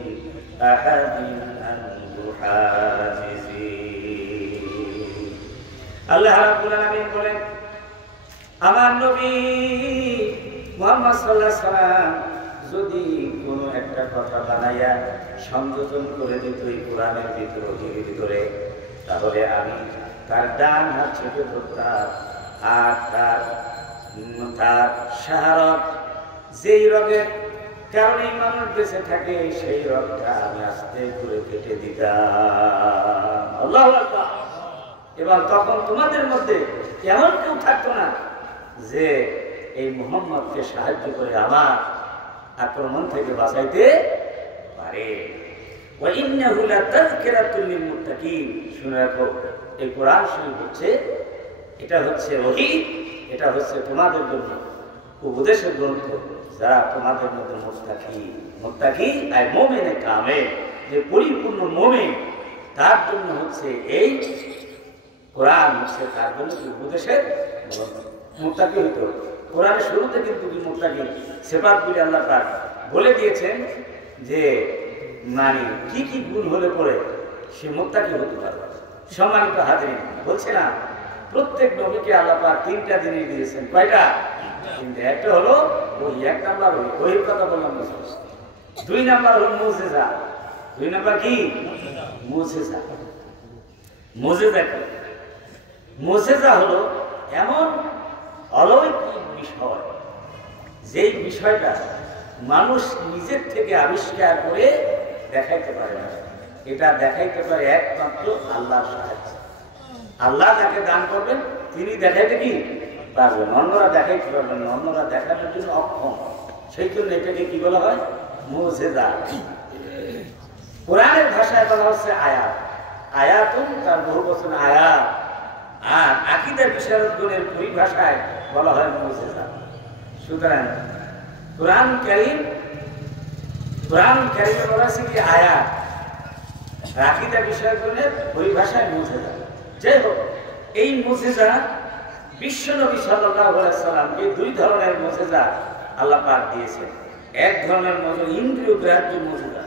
আহাদিন আনহু হাজিজিন। আল্লাহ রাব্বুল আলামিন বলেন আমার নবী মুহাম্মদ সাল্লাল্লাহু আলাইহি ওয়াসাল্লাম যদি কোনো একটা কথা বানাইয়া সংযোজন করে দিত এই কোরআনের ভিতরে, তাহলে আমি তার ডান হাত চেপে ধরতাম, আর তার শাহারত, যেই রোগের কারণে মানুষ বেঁচে থাকে, সেই রোগটা আমি আস্তে করে কেটে দিতাম। আল্লাহু আকবার। এবং তখন তোমাদের মধ্যে এমন কেউ থাকতো না যে এই মুহাম্মদকে সাহায্য করে আমার আক্রমণ থেকে বাঁচাইতে পারে। ওয়া ইন্নাহু লাতাযকিরাতুল লিল মুত্তাকিন। শুনে রাখো, এই কোরআন শরীফ হচ্ছে, এটা হচ্ছে ওহী, এটা হচ্ছে তোমাদের জন্য উপদেশের গ্রন্থ, যারা তোমাদের মধ্যে মুত্তাকি আর মুমিনে কামেল, যে পরিপূর্ণ মুমিন, তার জন্য হচ্ছে এই কোরআন হচ্ছে তার জন্য উপদেশের গ্রন্থ। মুত্তাকি হইতে হবে। কোরআনের শুরুতে কিন্তু মুত্তাকি সিফাতগুলি আল্লাহ পাক বলে দিয়েছেন যে মানে কি কি গুণ হলে পরে সে মুত্তাকি হতে পারবে। সম্মানিত হাজিরিন, বলছে না প্রত্যেক নবীকে আল্লাহ পাক 3টা জিনিস দিয়েছেন। কয়টা? 3টা। একটা হলো ওহী, 1 নাম্বার ওহীর কথা বললাম, 2 নাম্বার হলো মুজিজা। 2 নাম্বার কি? মুজিজা। মুজিজা কি? মুজিজা হলো এমন অলৌকিক বিষয়, যেই বিষয়টা মানুষ নিজের থেকে আবিষ্কার করে দেখাইতে পারে না। এটা দেখাইতে পারে একমাত্র আল্লাহর সাহায্যে। আল্লাহ যাকে দান করবেন তিনি দেখাইতে কি পারবেন, অন্যরা দেখাইতে পারবেন না, অন্যরা দেখানোর জন্য অক্ষম। সেই জন্য এটাকে কি বলা হয়? মুজিজা। কোরআনের ভাষায় বলা হচ্ছে আয়াত। আয়াতুন তার বহু বচন আয়াত। আর আকীদা বিশারদগণের পরিভাষায় বলা হয় মুজিজা। সুতরাং কোরআন কারীমে বলা আছে কি আয়াত, আকীদা বিশারদগণের পরিভাষায় মুজিজা। যাই হোক, এই মুজিজা বিশ্বনবী সাল্লাল্লাহু আলাইহি সাল্লামকে দুই ধরনের মুজিজা আল্লাহ পাক দিয়েছেন। এক ধরনের মুজিজা ইন্দ্রিয় গ্রাহ্য মুজিজা,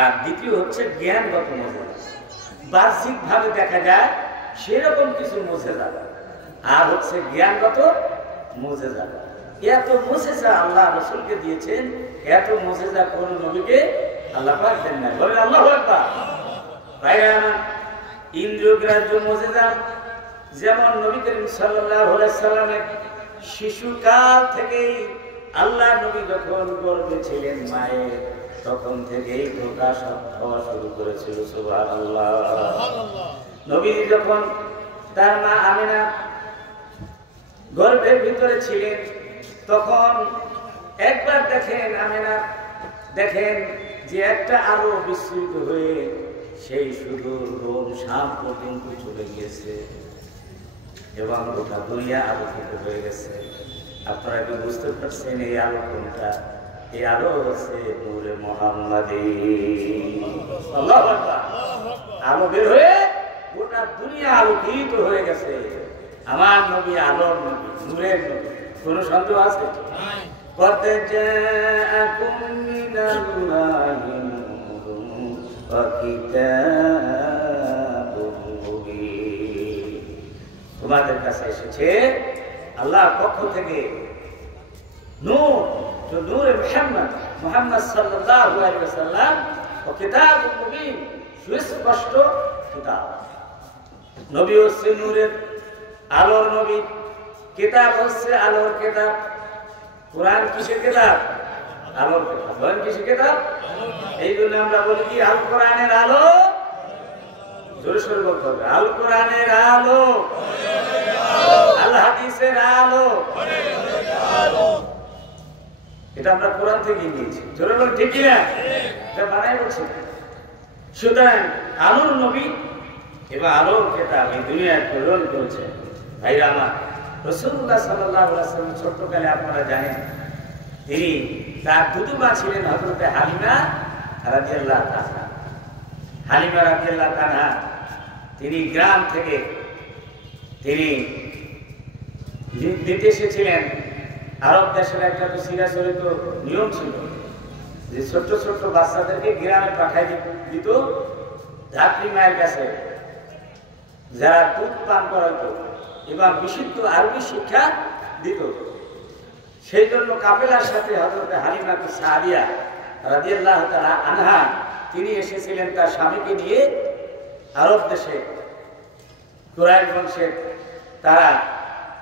আর দ্বিতীয় হচ্ছে জ্ঞানগত মুজিজা। বাহ্যিকভাবে দেখা যায় সেরকম কিছু মুজিজা, আর হচ্ছে জ্ঞানগত মুজিজা। এত মুজিজা আল্লাহ রাসূলকে দিয়েছেন, এত মুজিজা কোন নবীকে আল্লাহ পাক দেন না। বলেন আল্লাহু আকবার। ভাইরা আমার, ইন্দ্রিয় গ্রাহ্য মুজিজা যেমন নবী করিম সাল্লাল্লাহু আলাইহি সাল্লামের শিশুকাল থেকেই আল্লাহ নবী যখন গর্ভে ছিলেন মায়ের, তখন থেকেই প্রকাশ হওয়া শুরু করেছিল। সুবহানাল্লাহ। নবী যখন তার মা আমিনা গর্ভের ভিতরে ছিলেন, তখন একবার দেখেন আমিনা দেখেন যে একটা আলো বিস্তৃত হয়ে সেই সুদূর রোম শাম পর্যন্ত চলে গিয়েছে এবং গোটা দুনিয়া আলোকিত হয়ে গেছে। আপনারা কি বুঝতে পারছেন এই আলো কোনটা? এই আলো হচ্ছে নূরে মুহাম্মাদি। আল্লাহু আকবার। আলো বের হয়ে গোটা দুনিয়া আলোকিত হয়ে গেছে। আমার নবী আলোর নবী, নূরের নবী। কোনো সন্দেহ আছে? কদ জাআকুম মিনাল্লাহি নূরুন ওয়া কিতাবুম মুবিন। তোমাদের কাছে এসেছে আল্লাহর পক্ষ থেকে নূর, जो नूर मुहम्मद सल्लल्लाहु अलैहि वसल्लम ও কিতাবুম মুবিন, সুস্পষ্ট কিতাব। নবী হচ্ছে নূরের আলোর নবী, কিতাব হচ্ছে আলোর কিতাব। কোরআন কিসের কিতাব? আলোর কিতাব। বলেন কিসের কিতাব? এই জন্য আমরা বলি কি আল কোরআনের আলো। জোরে সোরে বলতে হবে, আল কোরআনের আলো, আল হাদিসের আলো। এটা আমরা কোরআন থেকে নিয়েছি। জোরে বল ঠিক কিনা? এটা বানাই বলছি। সুতরাং আলোর নবী এবং আলোর কিতাব এই দুনিয়ায় প্রেরণ করেছে। ভাইরা আমার, রাসূলুল্লাহ সাল্লাল্লাহু আলাইহি ওয়াসাল্লাম ছোটকালে আপনারা জানেন তিনি তার দুধুমা ছিলেন হযরতে হালিমা রাদিয়াল্লাহু তাআলা। হালিমা রাদিয়াল্লাহু তাআলা তিনি গ্রাম থেকে তিনি দিতে এসেছিলেন। আরব দেশের একটা তো চিরাচরিত নিয়ম ছিল যে ছোট্ট ছোট্ট বাচ্চাদেরকে গ্রামে পাঠাই দিত ধাত্রী মায়ের কাছে, যারা দুধ পান করাইতো এবং বিশুদ্ধ আরবি শিক্ষা দিত। সেই জন্য কাফেলার সাথে হযরত হালিমা সাদিয়া রাদিয়াল্লাহু তাআলা আনহা তিনি এসেছিলেন তার স্বামীকে নিয়ে আরব দেশে। কুরাইশ বংশের তারা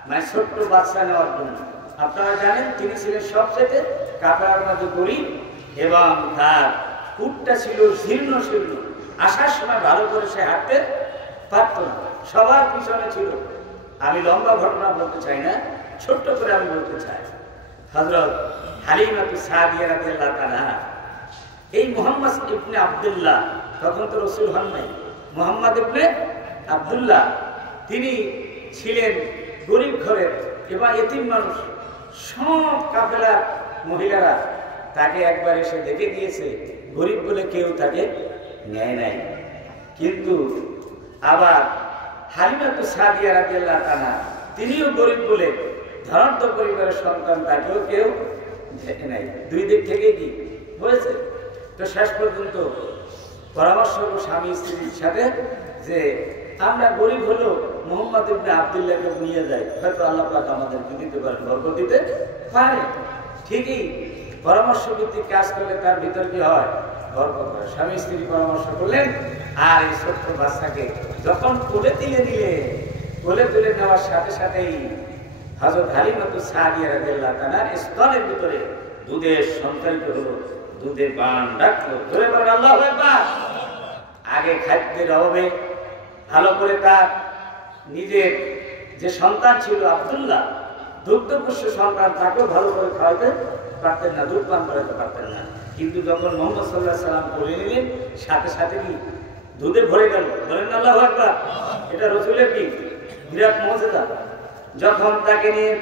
মানে ছোট্ট বাচ্চা নেওয়ার জন্য। আপনারা জানেন তিনি ছিলেন সবচেয়ে কাফেলার মধ্যে গরিব এবং তার উটটা ছিল জীর্ণ শীর্ণ। আসার সময় ভালো করে সে হাঁটতে পারত না, সবার পিছনে ছিল। আমি লম্বা ঘটনা বলতে চাই না, ছোট্ট করে আমি বলতে চাই। হযরত হালিমা সাদিয়া রাদিয়াল্লাহু তাআলা এই মুহাম্মদ ইবনে আব্দুল্লাহ, তখন তো রাসূল হন নাই, মুহাম্মদ ইবনে আব্দুল্লাহ তিনি ছিলেন গরিব ঘরের এবং এতিম মানুষ। সব কাফেলার মহিলারা তাকে একবার এসে দেখে গিয়েছে, গরিব বলে কেউ তাকে নেয় নাই। কিন্তু আবার হালিমা সাদিয়া রাদিয়াল্লাহু তাআলা তিনিও গরিব বলে ধনাঢ্য পরিবারের সন্তান, তাকেও কেউ দেখে নাই। দুই দিক থেকে কি হয়েছে? তো শেষ পর্যন্ত পরামর্শ হলো স্বামী স্ত্রীর সাথে যে আমরা গরিব হলেও মুহাম্মদ ইবনে আব্দুল্লাহকে নিয়ে যাই, হয়তো আল্লাহ পাক আমাদেরকে দিতে পারে, বরকত দিতে পারে। ঠিকই পরামর্শ ভিত্তিক কাজ করলে তার ভিতর কি হয়? বরকত হয়। স্বামী স্ত্রী পরামর্শ করলেন, আর এই ছোট্ট বাচ্চাকে যখন কোলে তুলে দিলে কোলে তুলে নেওয়ার সাথে সাথেই হযরত হালিমাতুস সাদিয়া রাদিয়াল্লাহু তাআলার স্তনের ভিতরে দুধের সঞ্চারিত হলো, দুধে বান ডাকলো। ধরে বলেন আল্লাহু আকবার। আগে খাদ্যের অভাবে ভালো করে তার নিজের যে সন্তান ছিল আব্দুল্লাহ, দুগ্ধপুষ্য সন্তান, তাকেও ভালো করে খাওয়াতে পারতেন না, দুধ পান করাতে পারতেন না। কিন্তু যখন মুহাম্মদ সাল্লাল্লাহু আলাইহি সাল্লাম করে নিলেন, সাথে সাথে কি দুধে ভরে গেল। বলেন আল্লাহু আকবার। এটা রাসূলের কি বিরাট মুজিজা। যখন তাকে নিয়ে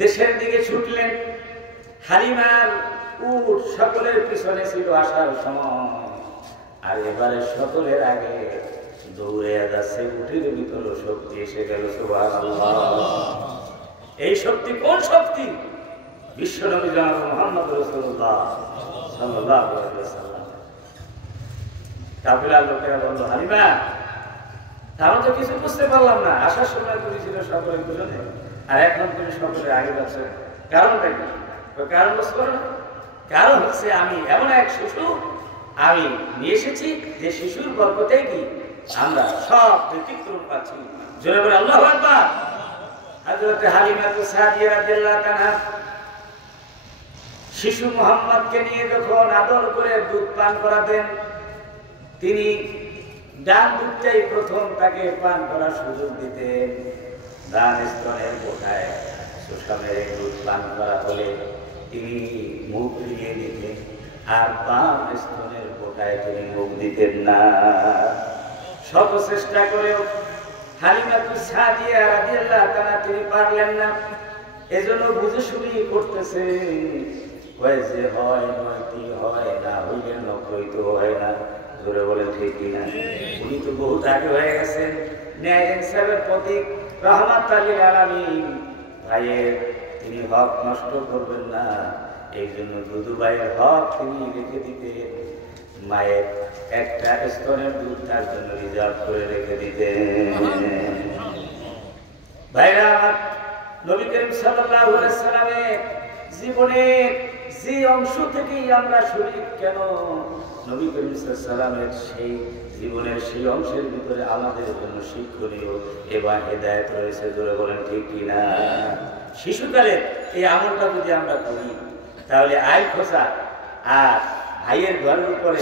দেশের দিকে ছুটলেন, হালিমার উট সকলের পিছনে ছিল আসার সময়, আর এবারে সকলের আগে দৌড়ে যাচ্ছে উটের ভিতরে শক্তি এসে গেল। সুবহানাল্লাহ। এই শক্তি কোন শক্তি? বিশ্বনবী জনাব মুহাম্মদ রাসূলুল্লাহ সাল্লাল্লাহু আলাইহি ওয়াসাল্লাম। কাফিলার লোকেরা বলল, হালিমা তারা তো কিছু বুঝতে পারলাম না, আসার সময় তুমি ছিল সকলের পিছনে, আর এখন তুমি সকলের আগে যাচ্ছ, কারণটা কি? কারণ বুঝতে পারো না? কারণ হচ্ছে আমি এমন এক শিশু আমি নিয়ে এসেছি, যে শিশুর বরকতে কি আমরা সব ব্যতিক্রম পাচ্ছি। জোরে বলে আল্লাহু আকবার। হযরত হালিমাতুস সাদিয়া রাদিয়াল্লাহু তাআলা শিশু মুহাম্মদকে নিয়ে যখন আদর করে দুধ পান করাতেন, তিনি ডান দুধটাই প্রথম তাকে পান করার সুযোগ দিতেন। ডান স্তনের কোঠায় সুষমের দুধ পান করা হলে তিনি মুখ ফিরিয়ে দিতেন, আর বাম স্তনের কোঠায় তিনি মুখ দিতেন না। শত চেষ্টা করেও হালিমাতুস সাদিয়া রাদিয়াল্লাহু তাআলা তিনি পারলেন না। এজন্য বুঝে শুনি করতেছে, হয় যে হয় নয়টি হয়, না হইলে নকই তো হয় না। জোরে বলেন ঠিক কিনা? উনি তো বহুত আগে হয়ে গেছেন, ন্যায় ইনসাফের প্রতীক, রাহমাতুল লিল আলামিন। ভাইয়ের তিনি হক নষ্ট করবেন না, এই জন্য দুদু ভাইয়ের হক তিনি রেখে দিতেন। মায়ের একটা স্তনের দুধ তার জন্য রিজার্ভ করে রেখে দিতেন। ভাইরা আমার, নবী করিম সাল্লাল্লাহু আলাইহি সাল্লামের জীবনের যে অংশ থেকেই আমরা শুনি কেন, নবী করিম সাল্লাল্লাহু আলাইহি সাল্লামের সেই জীবনের সেই অংশের ভিতরে আমাদের জন্য শিক্ষণীয় এবং হেদায়েত রয়েছে। জোরে বলেন ঠিক কিনা? শিশুকালে এই আমলটা যদি আমরা করি, তাহলে আয় খোঁচা আর ভাইয়ের ঘরের উপরে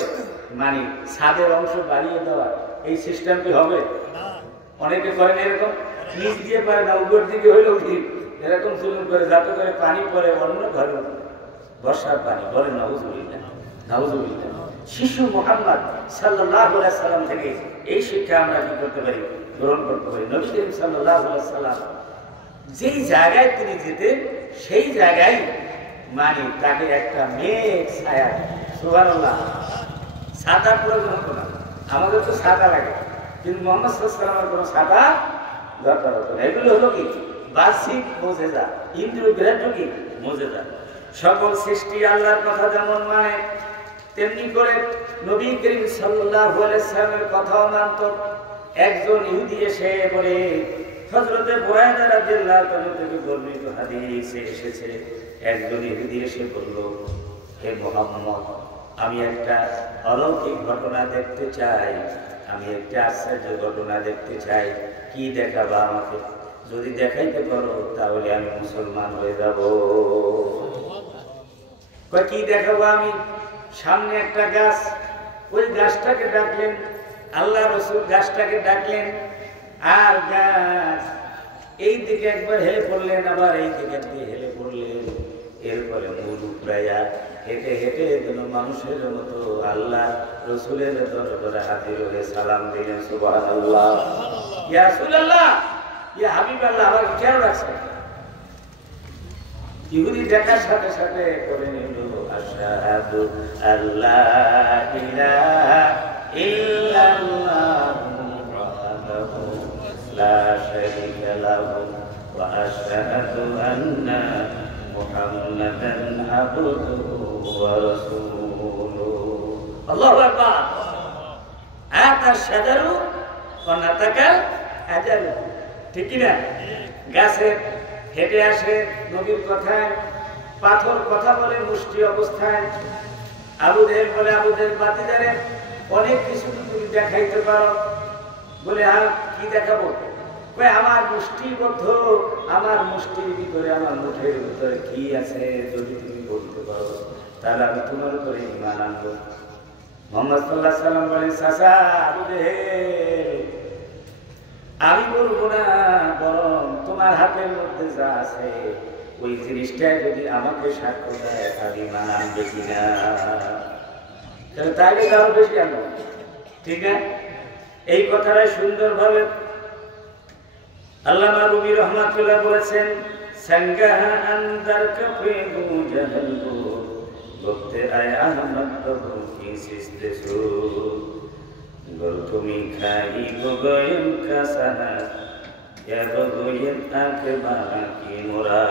মানে ছাদের অংশ বাড়িয়ে দেওয়া, এই সিস্টেম কি হবে? অনেকে করেন এরকম, নিচ দিয়ে পারে না, উপর দিকে হইলেও ঠিক এরকম জুলুম করে, যাতে করে পানি পড়ে অন্য ঘরে, বর্ষার পানি। বলেন নাউজুবিল্লাহ, নাউজুবিল্লাহ। শিশু মুহাম্মদ সাল্লাল্লাহু আলাইহি সাল্লাম থেকে এই শিক্ষা আমরা কি করতে পারি? গ্রহণ করতে পারি। নবী করিম সাল্লাল্লাহু আলাইহি সাল্লাম যেই জায়গায় তিনি যেতেন, সেই জায়গায় মানে তাকে একটা মেঘ ছায়া, সুবহানাল্লাহ, ছাতা প্রয়োজন হতো না। আমাদের তো ছাতা লাগে, কিন্তু মুহাম্মদ সাল্লাল্লাহু আলাইহি সাল্লামের কোনো ছাতা দরকার হতো না। এগুলো হলো কি বাহ্যিক মুজিজা, ইন্দ্রিয় গ্রাহ্য কি মুজিজা। সকল সৃষ্টি আল্লাহর কথা যেমন মানে, তেমনি করে নবী করিম সাল্লাল্লাহু আলাইহি সাল্লামের কথাও মানত। একজন ইহুদি এসে বলে, হযরতে বুরায়দা রাদিয়াল্লাহু তাআলা থেকে বর্ণিত হাদিসে এসেছে, একজন ইহুদি এসে বলল, হে মুহাম্মদ, আমি একটা অলৌকিক ঘটনা দেখতে চাই, আমি একটা আশ্চর্য ঘটনা দেখতে চাই, কি দেখাবা আমাকে? যদি দেখাইতে পারো তাহলে আমি মুসলমান হয়ে যাব। কি দেখাবো? আমি সামনে একটা গাছ, ওই গাছটাকে ডাকলেন, আল্লাহ রাসূল গাছটাকে ডাকলেন, আর গাছ এই দিকে একবার হেলে পড়লেন, আবার এই দিকে দিয়ে হেলে পড়লেন। এরপরে মূল উপরাইয়া হেঁটে হেঁটে যেন মানুষের মতো আল্লাহ রাসূলের দরবারে হাজির হয়ে সালাম দিলেন। সুবহানাল্লাহ। ইয়া রাসূলুল্লাহ, ইয়া হাবিবাল্লাহ, আবার কেন রাখছেন? ইহুদি দেখার সাথে সাথে করে নিল, আশহাদু আল্লা ইলাহা ইল্লাল্লাহু ওয়াহদাহু লা শারীকা লাহু ওয়া আশহাদু আন্না মুহাম্মাদান আবদুহু ওয়া রাসূলুহু। আল্লাহু আকবার। আতা শাজারু ওয়া নাতাকাল আজালু। ঠিক কি না? গাছে হেঁটে আসে নবীর কথায়, পাথর কথা বলে মুষ্টি অবস্থায়। আবু জেহেল বলে, আবু জেহেল বাতিজারে অনেক কিছু তুমি দেখাইতে পারো। বলে, আর কি দেখাবো? আমার মুষ্টিবদ্ধ, আমার মুষ্টির ভিতরে, আমার মুঠের ভিতরে কি আছে যদি তুমি বলতে পারো তাহলে আমি তোমার উপরে ঈমান আনবো। মুহাম্মদ সাল্লাল্লাহু আলাইহি সাল্লাম বলেন, চাচা আবু জেহেল, আমি বলবো না, বরং তোমার হাতের মধ্যে যা আছে ওই জিনিসটা যদি আমাকে সাক্ষ্য দেয় তাহলে ঈমান আনবে কিনা। তাহলে আরো বেশি আনবো। ঠিক আছে, এই কথাটাই সুন্দরভাবে আল্লামা রুমি রহমাতুল্লাহ বলেছেন, সংগাহা আন্দার কপে জাহাল গো বলতে আয় আহমদ প্রভু কি সিস্তে সু গল তুমি খাই গগয়ন কাসানা ইয়া গগয়ন আকে বানা কি মোরা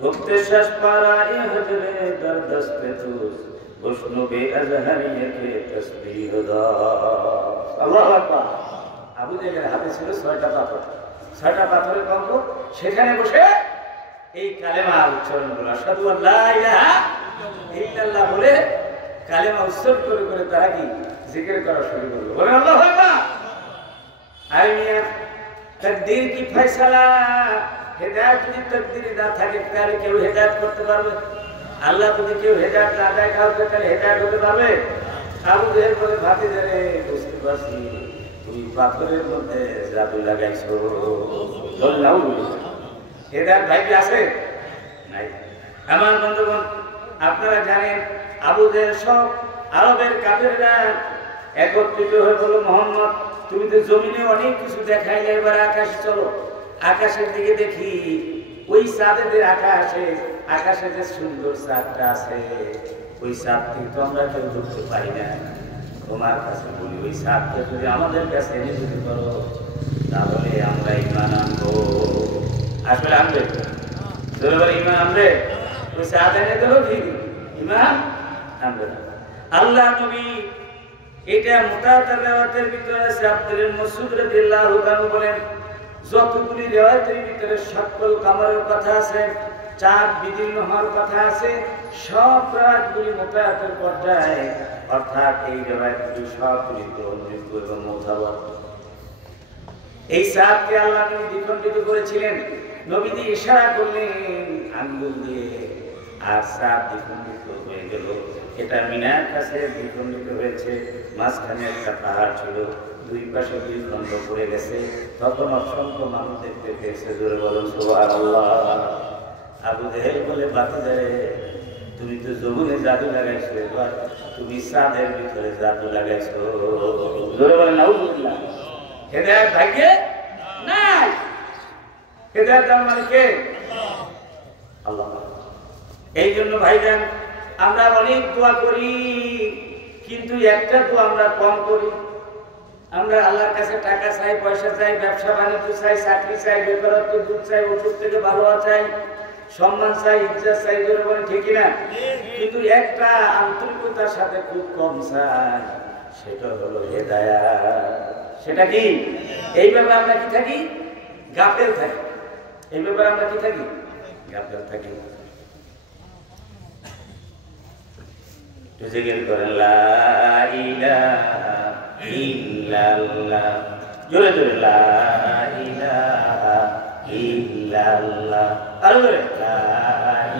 বলতে শেষ পারায় হজরে দর দস্তে তুস বৈষ্ণবে আজহারিয়াকে তসবিহ দা। আল্লাহু আকবার। আবু জেহেলের হাতে ছিল 6টা পাথর, 6টা পাথরের কঙ্ক, সেখানে বসে এই কালেমা উচ্চারণ করলো, আশহাদু আল্লা ইলাহা ইল্লাল্লাহ বলে কালেমা উচ্চারণ করে করে তারা কি জিকির করা শুরু করলো। বলেন আল্লাহু আকবার। আর মিয়া তাকদীর কি ফয়সালা, হেদায়েত যদি তাকদীরে না থাকে তাহলে কেউ হেদায়েত করতে পারবে? আল্লাহ যদি কেউ হেদায়েত না দেয় কাউকে তাহলে হেদায়েত হতে পারবে? আবু জেহেল বলে, ভাতিজারে বুঝতে পারছি তুমি পাথরের মধ্যে জাদু লাগাইছো। বললাম হেদায়েত ভাই কি আছে? নাই। আমার বন্ধুগণ, আপনারা জানেন আবু জেহেল সব আরবের কাফেররা একত্রিত হয়ে বলল, মোহাম্মদ তুমি তো জমিনে অনেক কিছু দেখাইলে, এবার আকাশে চলো, আকাশের দিকে দেখি। ওই চাঁদের আকাশে যে সুন্দর চাঁদটা আছে, ওই চাঁদটি তো আমরা কেউ ধরতে পারি না। তোমার কাছে বলি, ওই চাঁদকে যদি আমাদের কাছে এনে দিতে পারো তাহলে আমরা ঈমান আনবো। আসলে আনবে, ঈমান আনবে? ওই চাঁদ এনে দিল কি ঈমান আনবে না। আল্লাহ নবী এটা মুতাওয়াতির রিওয়ায়াতের ভিতরে আছে, আব্দুল মাসউদ রাদিয়াল্লাহু তাআলা বলেন, যতগুলি রিওয়ায়াতের ভিতরে সকল কামারের কথা আছে, চাঁদ বিদীর্ণ হওয়ার কথা আছে, সব রিওয়ায়াতগুলি মুতাওয়াতির পর্যায়ে, অর্থাৎ এই রিওয়ায়াতগুলি সবগুলি গ্রহণযোগ্য এবং মুতাওয়াত। এই চাঁদকে আল্লাহ নবী দ্বিখণ্ডিত করেছিলেন, নবীজি ইশারা করলেন আঙ্গুল দিয়ে, আর চাঁদ দ্বিখণ্ডিত হয়ে গেল। এটা মিনার কাছে দ্বিখণ্ডিত হয়েছে, মাঝখানে একটা পাহাড় ছিল, দুই পাশে 2 খণ্ড পড়ে গেছে। তখন অসংখ্য মানুষ দেখতে পেয়েছে। জোরে বলুন সুবহানাল্লাহ। আবু জেহেল বলে, ভাতিজারে তুমি তো জমিনে জাদু লাগাইছো, এবার তুমি চাঁদের ভিতরে জাদু লাগাইছো। জোরে বলেন নাউজুবিল্লাহ। হেদায়েত ভাগ্যে নাই। হেদায়েত দান মানে কে? আল্লাহ। এই জন্য ভাইজান, আমরা অনেক দোয়া করি, কিন্তু একটা দোয়া আমরা কম করি। আমরা আল্লাহর কাছে টাকা চাই, পয়সা চাই, ব্যবসা বাণিজ্য চাই, চাকরি চাই, বেকারত্ব দূর চাই, ওষুধ থেকে ভালো চাই, সম্মান চাই, ইজ্জত চাই, জোরে বলেন ঠিক না? কিন্তু একটা আন্তরিকতার সাথে খুব কম চাই, সেটা হলো হেদায়েত। সেটা কি? এই ব্যাপারে আমরা কি থাকি? গাফেল থাকি। এই ব্যাপারে আমরা কি থাকি? গাফেল থাকি। জিকির করেন লা ইলাহা ইল্লাল্লাহ, জোরে জোরে লা ইলাহা ইল্লাল্লাহ, আরো জোরে লা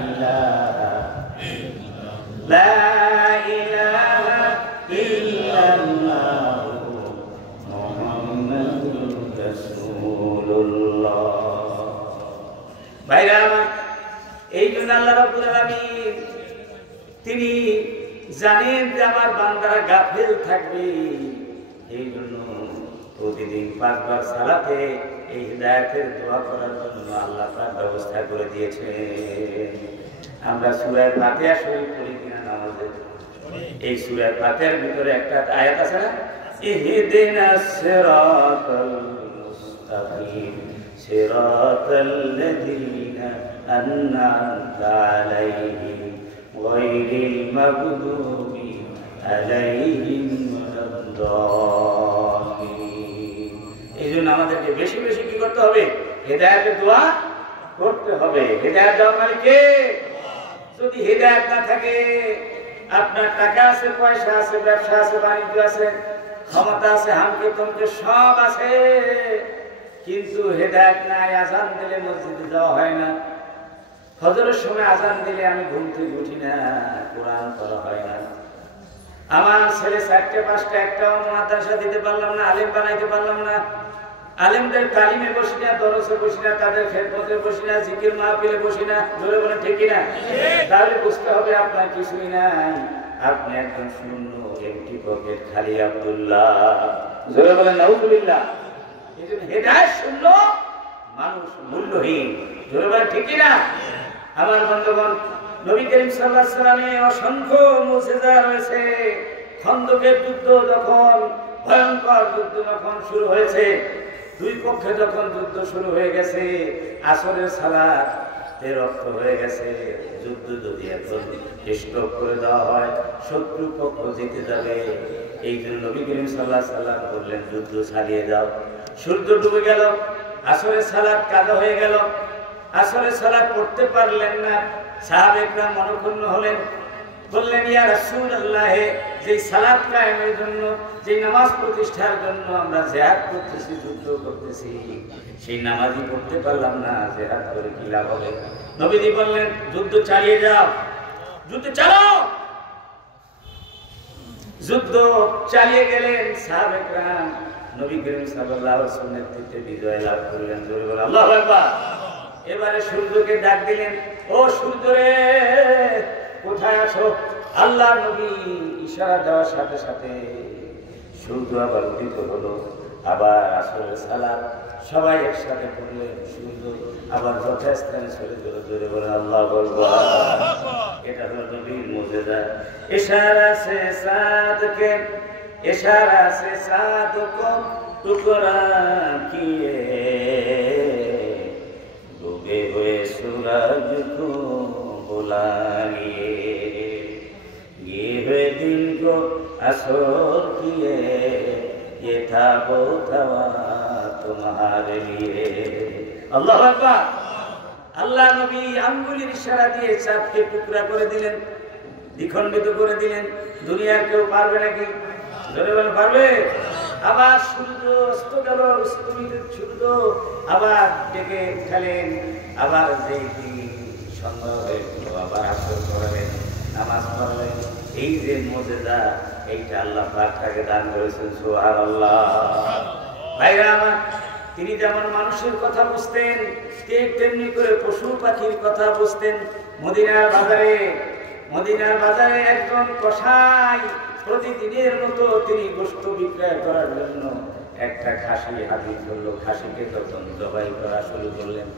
ইলাহা লা ইলাহা ইল্লাল্লাহ মুহাম্মাদুর রাসূলুল্লাহ। ভাইরা আমার, এই জন্য আল্লাহ রাব্বুল আলামিন তিনি জানেন যে আমার বান্দারা গাফেল থাকবে, এই জন্য প্রতিদিন 5 বার সালাতে এই হিদায়াতের দোয়া করার জন্য আল্লাহ পাক ব্যবস্থা করে দিয়েছে। আমরা সূরা ফাতিহা শরীফ পড়ি কিনা নামাজে? এই সূরা ফাতিহার ভিতরে একটা আয়াত আছে না, ইহদিনাস সিরাতাল মুস্তাকিম সিরাতাল্লাযীনা আন'আমতা আলাইহিম গায়রিল মাগদুবি আলাইহিম ওয়ালাদ-দাল্লিন। এইজন্য আমাদেরকে বেশি বেশি কি করতে হবে? হেদায়েতের দোয়া করতে হবে। হেদায়েত দেওয়া মানে কে? যদি হেদায়েত না থাকে, আপনার টাকা আছে, পয়সা আছে, ব্যবসা আছে, বাণিজ্য আছে, ক্ষমতা আছে, হামকে তমকে সব আছে, কিন্তু হেদায়েত নাই, আজান দিলে মসজিদে যাওয়া হয় না, ফজরের সময় আজান দিলে আমি ঘুম থেকে উঠি না, কোরআন পড়া হয় না। আমার ছেলে 4টে 5টা একটাও মাদ্রাসা দিতে পারলাম না, আলেম বানাইতে পারলাম না, আলেমদের তালিমে বসি না, দরসে বসি না, তাদের খেদমতে বসি না, জিকির মাহফিলে বসি না। জোরে বলেন ঠিক কিনা? তাহলে বুঝতে হবে আপনার কিছুই নাই, আপনি একদম শূন্য, এমটি পকেট, খালি আব্দুল্লাহ। জোরে বলেন নাউজুবিল্লাহ। এজন্য হেদায়েত শূন্য, মানুষ মূল্যহীন। জোরে বলেন ঠিক কিনা? আমার বন্ধুগণ, নবী করিম সাল্লাল্লাহু আলাইহি ওয়াসাল্লামের অসংখ্য মুজিজা রয়েছে। খন্দকের যুদ্ধ যখন, ভয়ঙ্কর যুদ্ধ যখন শুরু হয়েছে, দুই পক্ষে যখন যুদ্ধ শুরু হয়ে গেছে, আসরের সালাতে রক্ত হয়ে গেছে, যুদ্ধ যদি এখন স্টপ করে দেওয়া হয় শত্রু পক্ষ জিতে যাবে। এই জন্য নবী করিম সাল্লাল্লাহু আলাইহি ওয়াসাল্লাম বললেন, যুদ্ধ চালিয়ে যাও। সূর্য ডুবে গেল, আসরের সালাত কাজা হয়ে গেল, আসরের সালাত পড়তে পারলেন না। সাহাবায়ে কেরাম মনক্ষুণ্ণ হলেন, বললেন, ইয়া রাসূলুল্লাহ, যে সালাত কায়েমের জন্য, যে নামাজ প্রতিষ্ঠার জন্য আমরা জিহাদ করতেছি, যুদ্ধ করতেছি, সেই নামাজই পড়তে পারলাম না, জিহাদ করে কি লাভ হবে? নবীজি বললেন, যুদ্ধ চালিয়ে যাও, যুদ্ধ চালাও। যুদ্ধ চালিয়ে গেলেন সাহাবায়ে কেরাম, নবী করিম সাল্লাল্লাহু আলাইহি ওয়াসাল্লামের নেতৃত্বে বিজয় লাভ করলেন। জোরে বলে আল্লাহু আকবার। এবারে সূর্যকে ডাক দিলেন, ও সূর্য রে, কোথায় আছো? আল্লাহ নবী ইশারা দেওয়ার সাথে সাথে সূর্য আবার উদিত হলো। আবার আসরের সালাত সবাই একসাথে পড়লেন, সূর্য আবার যথাস্থানে চলে গেল। জোরে বলে আল্লাহু আকবার। এটা হলো নবীর মুজিজা। ইশারা সে সাদ কে, इशारा से साद को टुकड़ा किए, डूबे हुए सूरज को बुलाइए, ये हुए दिन को असर किए, ये था वो थवा तुम्हारे लिए। अल्लाह अकबर। আল্লাহ নবী আঙ্গুলের ইশারা দিয়ে চাঁদকে টুকরা করে দিলেন, দ্বিখণ্ডিত করে দিলেন। দুনিয়ার কেউ পারবে নাকি? পারবে? আবার সূর্য অস্ত গেল, অস্তমিত সূর্য আবার ডেকে উঠালেন, আবার সন্ধ্যা হয়ে গেল, আবার আসর করালেন, নামাজ পড়লেন। এই যে মুজিজা, এইটা আল্লাহ পাক তাকে দান করেছেন। সুবহানাল্লাহ। ভাইরা আমার, তিনি যেমন মানুষের কথা বুঝতেন, ঠিক তেমনি করে পশু পাখির কথা বুঝতেন। মদিনার বাজারে একজন কসাই প্রতিদিনের মতো তিনি গোশত বিক্রয় করার জন্য একটা খাসি হাজির করলো। খাসিকে তখন জবাই করা শুরু করলেন।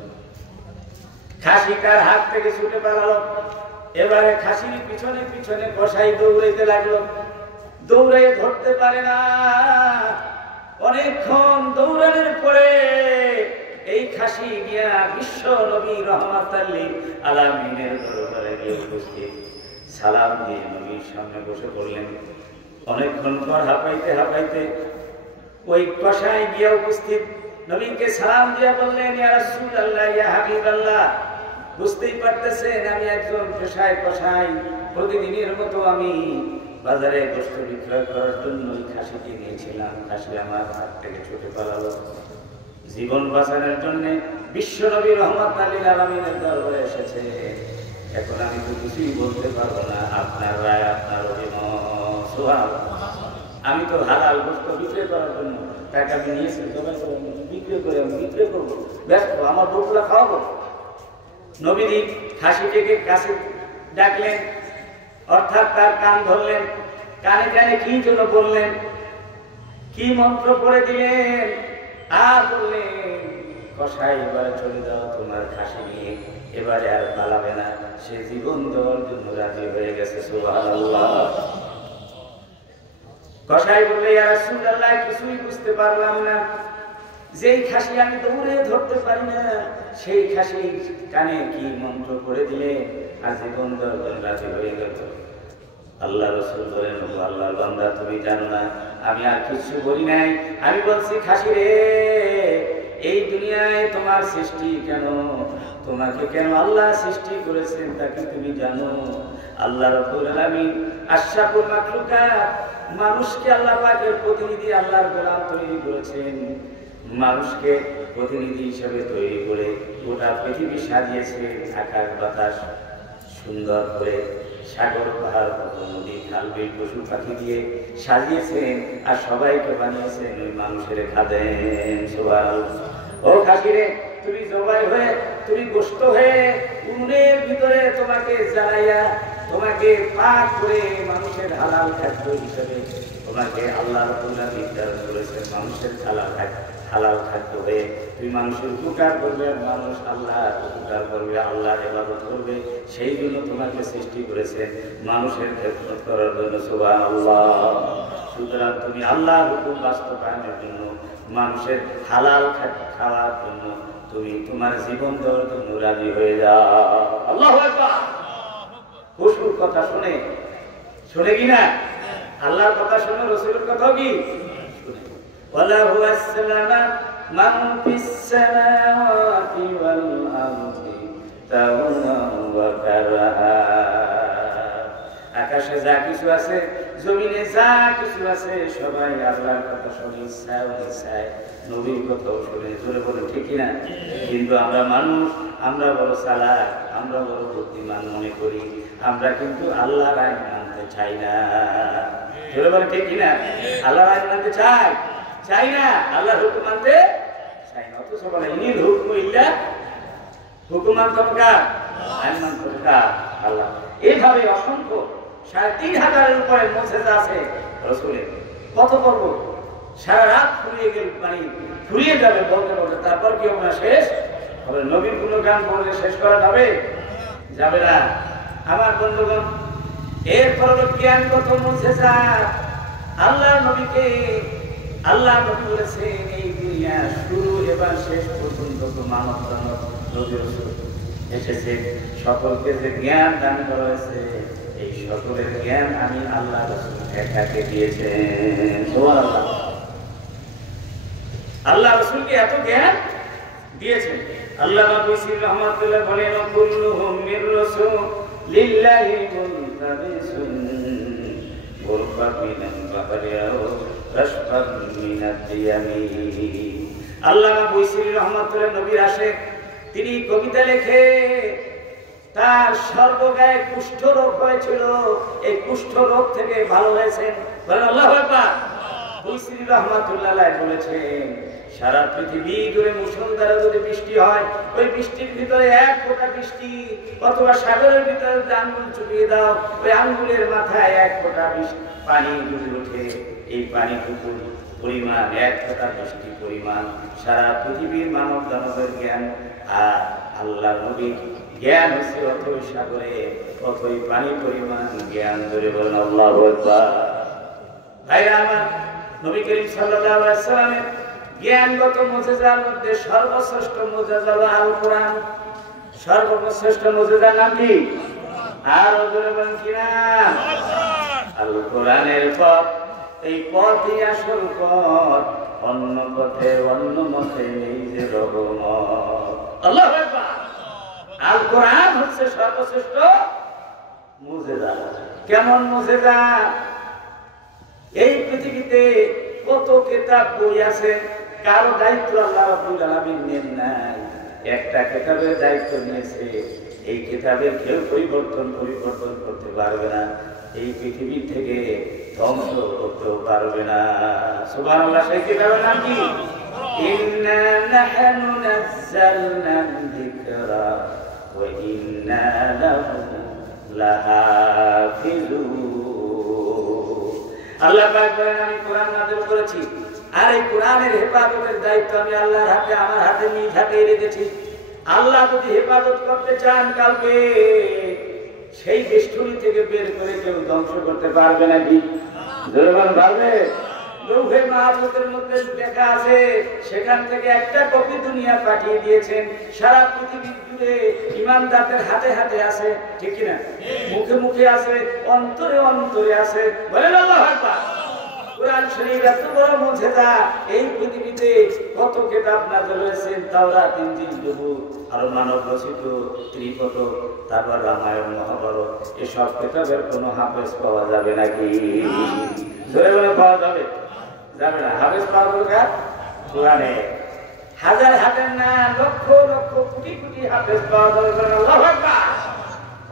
খাসি তার হাত থেকে ছুটে পালালো। এবারে খাসির পিছনে পিছনে কসাই দৌড়াইতে লাগলো, দৌড়ে ধরতে পারে না। অনেকক্ষণ দৌড়ানোর পরে এই খাসি গিয়া বিশ্ব নবী রহমাতুল লিল আলামিনের দরবারে গিয়ে উপস্থিত। সালাম দিয়ে নবীর সামনে বসে পড়লেন। অনেকক্ষণ পর হাঁপাইতে হাঁপাইতে ওই কসাই গিয়া উপস্থিত, নবীকে সালাম দিয়া বললেন, ইয়া রাসূলুল্লাহ, ইয়া হাবিবাল্লাহ, বুঝতেই পারতেছেন আমি একজন কসাই, প্রতিদিনের মতো আমি বাজারে গোশত বিক্রয় করার জন্য ওই খাসিটি নিয়েছিলাম। খাসি আমার হাত থেকে ছুটে পালালো। জীবন বাঁচানোর জন্য বিশ্ব নবী রহমাতুল লিল আলামিনের দরবারে এসেছে। এখন আমি তো কিছুই বলতে পারবো না, আপনার রায়, আপনার অভিমত। সুবহানাল্লাহ। আমি তো হালাল গোশত বিক্রয় করার জন্য টাকা নিয়েছি, বিক্রয় করবো, ব্যস্ত, আমার বউগুলা খাওয়াবো। নবীজি খাসিটিকে কাছে ডাকলেন, অর্থাৎ তার কান ধরলেন, কানে কানে কি জন্য বললেন, কি মন্ত্র পড়ে দিলেন, আর বললেন, কসাই এবারে চলে যাও তোমার খাসি নিয়ে, এবারে আর পালাবে না। সে জীবন দেওয়ার জন্য রাজি হয়ে গেছে। সুবহানাল্লাহ। কসাই বললে, ইয়া রাসূলুল্লাহ, কিছুই বুঝতে পারলাম না, যেই খাসি আমি দৌড়ে ধরতে পারি না, সেই খাসি কানে কি মন্ত্র পড়ে দিলে আর জীবন দেওয়ার জন্য রাজি হয়ে গেল। আল্লাহ রাসূল বলেন, আল্লাহর বান্দা, তুমি জানো না আমি আর কিছু বলি নাই, আমি বলছি, খাসি রে, এই দুনিয়ায় তোমার সৃষ্টি কেন, তোমাকে কেন আল্লাহ সৃষ্টি করেছেন তা কি তুমি জানো? আল্লাহ রাব্বুল আলামিন আশরাফুল মাখলুকাত, মানুষকে আল্লাহ পাকের প্রতিনিধি, আল্লাহর গোলাম তৈরি করেছেন। মানুষকে প্রতিনিধি হিসেবে তৈরি করে গোটা পৃথিবী সাজিয়েছে, আকাশ বাতাস সুন্দর করে, সাগর পাহাড় নদী খাল বিল পশু পাখি দিয়ে সাজিয়েছেন, আর সবাইকে বানিয়েছেন ওই মানুষের খাদেম। সুবহানাল্লাহ। ও খাকিরে, তুমি জবাই হয়ে, তুমি গোশত হয়ে উনুনের ভিতরে তোমাকে জ্বালাইয়া, তোমাকে পাক করে মানুষের হালাল খাদ্য হিসেবে তোমাকে আল্লাহ রাব্বুল আলামিন নির্ধারণ করেছেন। মানুষের হালাল খাদ্য হয়ে তুমি মানুষের উপকার করবে, মানুষ আল্লাহর উপকার করবে, আল্লাহর ইবাদত করবে, সেই জন্য তোমাকে সৃষ্টি করেছেন মানুষের খেদমত করার জন্য। সুবহানাল্লাহ। সুতরাং তুমি আল্লাহর হুকুম বাস্তবায়নের জন্য, মানুষের হালাল খাদ্য খাওয়ার জন্য তুমি তোমার জীবন দেওয়ার জন্য রাজি হয়ে যাও। আল্লাহু আকবার। খুশুর কথা শুনে কিনা? আল্লাহর কথা শুনে রাসূলের কথা কি শুনে? ওয়ালাহু আসসালামা মান ফিস সামাওয়াতি ওয়াল আরদি তাওয়া ওয়া কারহা। আকাশে যা কিছু আছে, জমিনে যা কিছু আছে, সবাই আল্লাহর কথা শুনে, ইচ্ছায় নবীর কথাও শুনে। জোরে বলে ঠিক কিনা? কিন্তু আমরা মানুষ, আমরা বড় চালাক, আমরা বড় বুদ্ধিমান মনে করি, আমরা কিন্তু আল্লাহর আইন মানতে চাই না। জোরে বলে ঠিক কিনা? আল্লাহর আইন মানতে চাই না, আল্লাহর হুকুম মানতে চাই না। অথচ বলে ইনিল হুকমু ইল্লা হুকুমান তমকা, আইন মানতে আল্লাহ। এইভাবে অসংখ্য ৩,৫০০-এর উপরে মুজিজা আছে রাসূলের। কত করব? সারা রাত ফুরিয়ে যাবে বলতে বলতে, তারপর কি আমরা শেষ হবে? নবীর কোন গান বললে শেষ করা যাবে না। আমার বন্ধুগণ, এরপর জ্ঞানগত মুজিজা আল্লাহ নবীকে, আল্লাহ নবী বলেছেন এই দুনিয়া শুরু এবং শেষ পর্যন্ত তো মানব নবী রাসূল এসেছে, সকলকে যে জ্ঞান দান করা হয়েছে, এই সকলের জ্ঞান আমি আল্লাহ রাসূল একাকে দিয়েছেন। সুবহানাল্লাহ। আল্লাহ রাসূলকে এত জ্ঞান দিয়েছেন। আল্লামা বুসির রহমাতুল্লাহ বলেন, কুল্লুহুম মির রাসূলিল্লাহি মুনতাবিসুন গুরফাত মিনাল বাহরি আও রাশফাত মিনাদ দিয়ামি। আল্লামা বুসির রহমাতুল্লাহ নবীর আশিক, তিনি কবিতা লেখে, তার সর্বগায়ে কুষ্ঠ রোগ হয়েছিল, এই কুষ্ঠ রোগ থেকে ভালো হয়েছেন। বলেন আল্লাহু আকবার। বুসির রহমাতুল্লাহ বলেছেন, সারা পৃথিবী জুড়ে মুষলধারে যদি বৃষ্টি হয়, ওই বৃষ্টির ভিতরে এক ফোঁটা বৃষ্টি, অথবা সাগরের ভিতরে আঙ্গুল চুপিয়ে দাও, ওই আঙ্গুলের মাথায় এক ফোঁটা পানি যদি ওঠে, এই পানিটুকুর পরিমাণ, এক ফোঁটা বৃষ্টি পরিমাণ সারা পৃথিবীর মানব দানবের জ্ঞান। আর আল্লাহ নবীর জ্ঞান হচ্ছে অথই সাগরে, অথই পানি পরিমাণ জ্ঞান। ধরে বলেন আল্লাহু আকবার। ভাইরা আমার, নবী করিম সাল্লাল্লাহু আলাইহি ওয়াসাল্লামের জ্ঞানগত মুজিজার মধ্যে সর্বশ্রেষ্ঠ মুজিজা হলো আল কোরআন। সর্বশ্রেষ্ঠ মুজিজার নাম কি? আর ওজনে বলেন কি নাম? আল কোরআনের পথ। এই পথই আসল পথ, অন্য পথে অন্য মতে নেই যে রহমত। আল্লাহু আকবার। আল কোরআন হচ্ছে সর্বশ্রেষ্ঠ মুজিজা। কেমন মুজিজা? এই পৃথিবীতে কত কিতাব বই আছে, কারো দায়িত্ব আল্লাহ রাব্বুল আলামিন নেন নাই, একটা কিতাবের দায়িত্ব নিয়েছে। এই কিতাবের কেউ পরিবর্তন করতে পারবে না, এই পৃথিবী থেকে ধ্বংস করতেও পারবে না। সুবহানাল্লাহ। সেই কিতাবের নাম কি? ইন্না নাহনু নাযালনা যিকরা ওয়া ইন্না লাহু লাহাফিজুন। আল্লাহ পাক বলেন, আমি কোরআন নাযিল করেছি, আর এই কোরআনের হেফাজতের দায়িত্ব আমি আল্লাহর হাতে, আমার হাতে নিজ হাতে রেখেছি। আল্লাহ যদি হেফাজত করতে চান, কাউকে সেই বেষ্টনী থেকে বের করে কেউ ধ্বংস করতে পারবে নাকি? জোরবান পারবে? লৌহে মাহফুজের মধ্যে লেখা আছে, সেখান থেকে একটা কপি দুনিয়া পাঠিয়ে দিয়েছেন। সারা পৃথিবী জুড়ে ইমানদারদের হাতে হাতে আছে, ঠিক কিনা? মুখে মুখে আছে, অন্তরে অন্তরে আছে। বলেন আল্লাহু আকবার। কোরআন শরীফ এত বড় মুজিজা, এই পৃথিবীতে কত কিতাব নাযিল হয়েছে, তাওরাত, ইনজিল, জবুর, আর মানব রচিত ত্রিপিটক, তারপর রামায়ণ, মহাভারত, এসব কিতাবের কোনো হাফেজ পাওয়া যাবে নাকি? জোরে বলে পাওয়া যাবে না। হাফেজ পাওয়া দরকার কোরআনে। হাজার হাজার না, লক্ষ লক্ষ কোটি কোটি হাফেজ পাওয়া দরকার। আল্লাহু আকবার।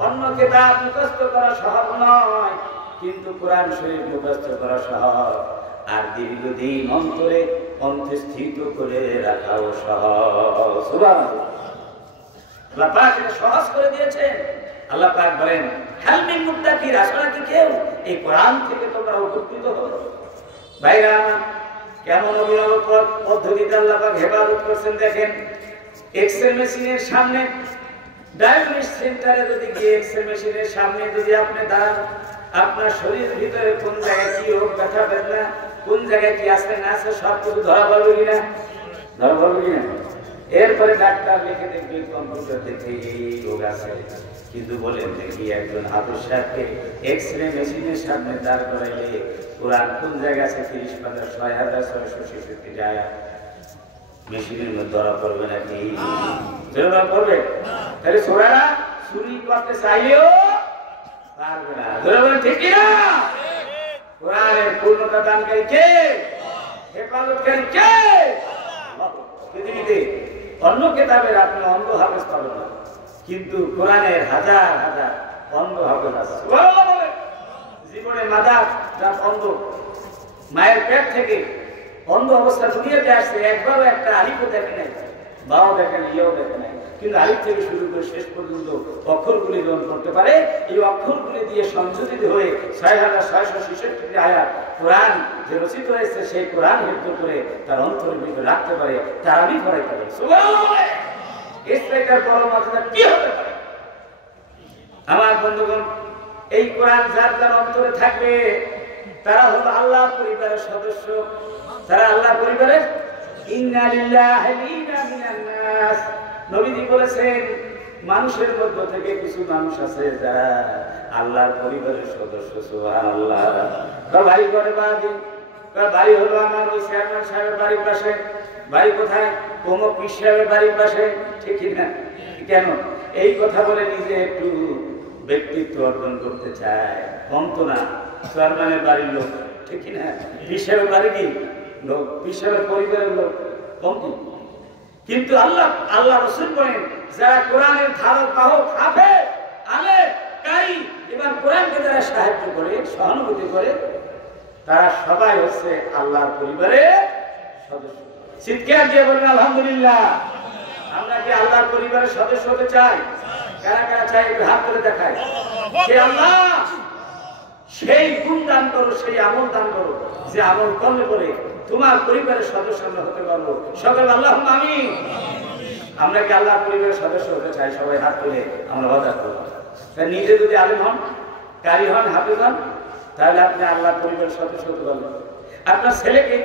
অন্য কিতাব মুখস্থ করা সহজ নয়, কিন্তু কোরআন শরীফ মুখস্থ করা সহজ, আর দীর্ঘদিন অন্তরে অন্তঃস্থিত করে রাখাও সহজ। সুবহানাল্লাহ। আল্লাহ পাক এটা সহজ করে দিয়েছেন। আল্লাহ পাক বলেন, হাল মিন মুত্তাকির, আসলে কি কেউ এই কোরআন থেকে তোমরা উপকৃত হবে? ভাইরা আমার, কেমন অভিনব পদ্ধতিতে আল্লাহ পাক হেফাজত করছেন দেখেন। এক্সরে মেশিনের সামনে, ডায়াগনস্টিক সেন্টারে যদি গিয়ে এক্সরে মেশিনের সামনে যদি আপনি দাঁড়ান, আপনার শরীরের ভিতরে কোন জায়গায় কি রোগ ব্যথা বেদনা, কোন জায়গায় কি আছে না আছে সব কিছু ধরা পড়বে কিনা, ধরা পড়বে কিনা? এরপরে ডাক্তার লিখে দেখবে কম্পিউটার দেখে এই রোগ আছে, কিন্তু বলেন দেখি একজন হাফেজ সাহেবকে এক্সরে মেশিনের সামনে দাঁড় করাইলে কোরআন কোন জায়গায় আছে 30 পাতা 6666 যায় মেশিনের মধ্যে ধরা পড়বে নাকি? ধরা পড়বে? তাহলে সোরারা চুরি করতে চাইলেও পারবে না। ধরে বলেন ঠিক কিনা? কোরআনের পূর্ণতা দানকারী কে? হেফাজতকারী কে? পৃথিবীতে অন্য কিতাবের আপনি অন্ধ হাফেজ পাবেন না, কিন্তু কোরআনের হাজার হাজার অন্ধ হাফেজ আছে। জীবনে মাদার যা অন্ধ, মায়ের পেট থেকে অন্ধ অবস্থা দুনিয়াতে আসছে, একবারও একটা আলিফও দেখে নাই, বাও দেখে নাই, ইয়েও দেখে নাই, কিন্তু আলিফ থেকে শুরু করে শেষ পর্যন্ত অক্ষরগুলি গ্রহণ করতে পারে। এই অক্ষরগুলি দিয়ে সংযোজিত হয়ে 6666 আয়াত কোরআন যে রচিত হয়েছে, সেই কোরআন হেফজ করে তার অন্তরের ভিতরে রাখতে পারে, তারাবি পড়াইতে পারে। সুবহানাল্লাহ। এর থেকে বড় মর্যাদা কি হতে পারে? আমার বন্ধুগণ, এই কোরআন যার যার অন্তরে থাকবে তারা হলো আল্লাহ পরিবারের সদস্য। তারা আল্লাহ পরিবারের ইন্না লিল্লাহি ওয়া ইন্না মিনান নাস। নবীজি বলেছেন, মানুষের মধ্য থেকে কিছু মানুষ আছে যারা আল্লাহর পরিবারের সদস্য। সুবহানাল্লাহ। ভাই করে বাড়ি, বাড়ি হলো আমার ওই চেয়ারম্যান সাহেবের বাড়ির পাশে। বাড়ি কোথায়? কোমক পীর সাহেবের বাড়ির পাশে। ঠিক না? কেন এই কথা বলে নিজে একটু ব্যক্তিত্ব অর্জন করতে চায়? কম তো না, চেয়ারম্যানের বাড়ির লোক। ঠিক না? পীর সাহেবের বাড়ি কি লোক, পীর সাহেবের পরিবারের লোক কম কি? কিন্তু আল্লাহ রাসূল বলেন, যারা কোরআনের ধারক বাহক, হাফেজ, আলেম, কারি এবং কোরআনকে যারা সাহায্য করে, সহানুভূতি করে, তারা সবাই হচ্ছে আল্লাহর পরিবারের সদস্য। চিৎকার দিয়ে বলেন আলহামদুলিল্লাহ। আমরা কি আল্লাহর পরিবারের সদস্য হতে চাই? কারা কারা চাই একটু হাত তুলে দেখায়। সে আল্লাহ, সেই গুণ দান করো, সেই আমল দান করো যে আমল করলে পরে তোমার পরিবারের সদস্য আমরা হতে পারবো। সকলে আল্লাহুম্মা আমিন। আমরা কি আল্লাহর পরিবারের সদস্য হতে চাই? সবাই হাত তুলে আমরা ওয়াদা করব। তাই নিজে যদি আলেম হন, কারি হন, হাফেজ হন, তাহলে আপনি আল্লাহর পরিবারের সদস্য হতে পারবেন। আপনার ছেলেকে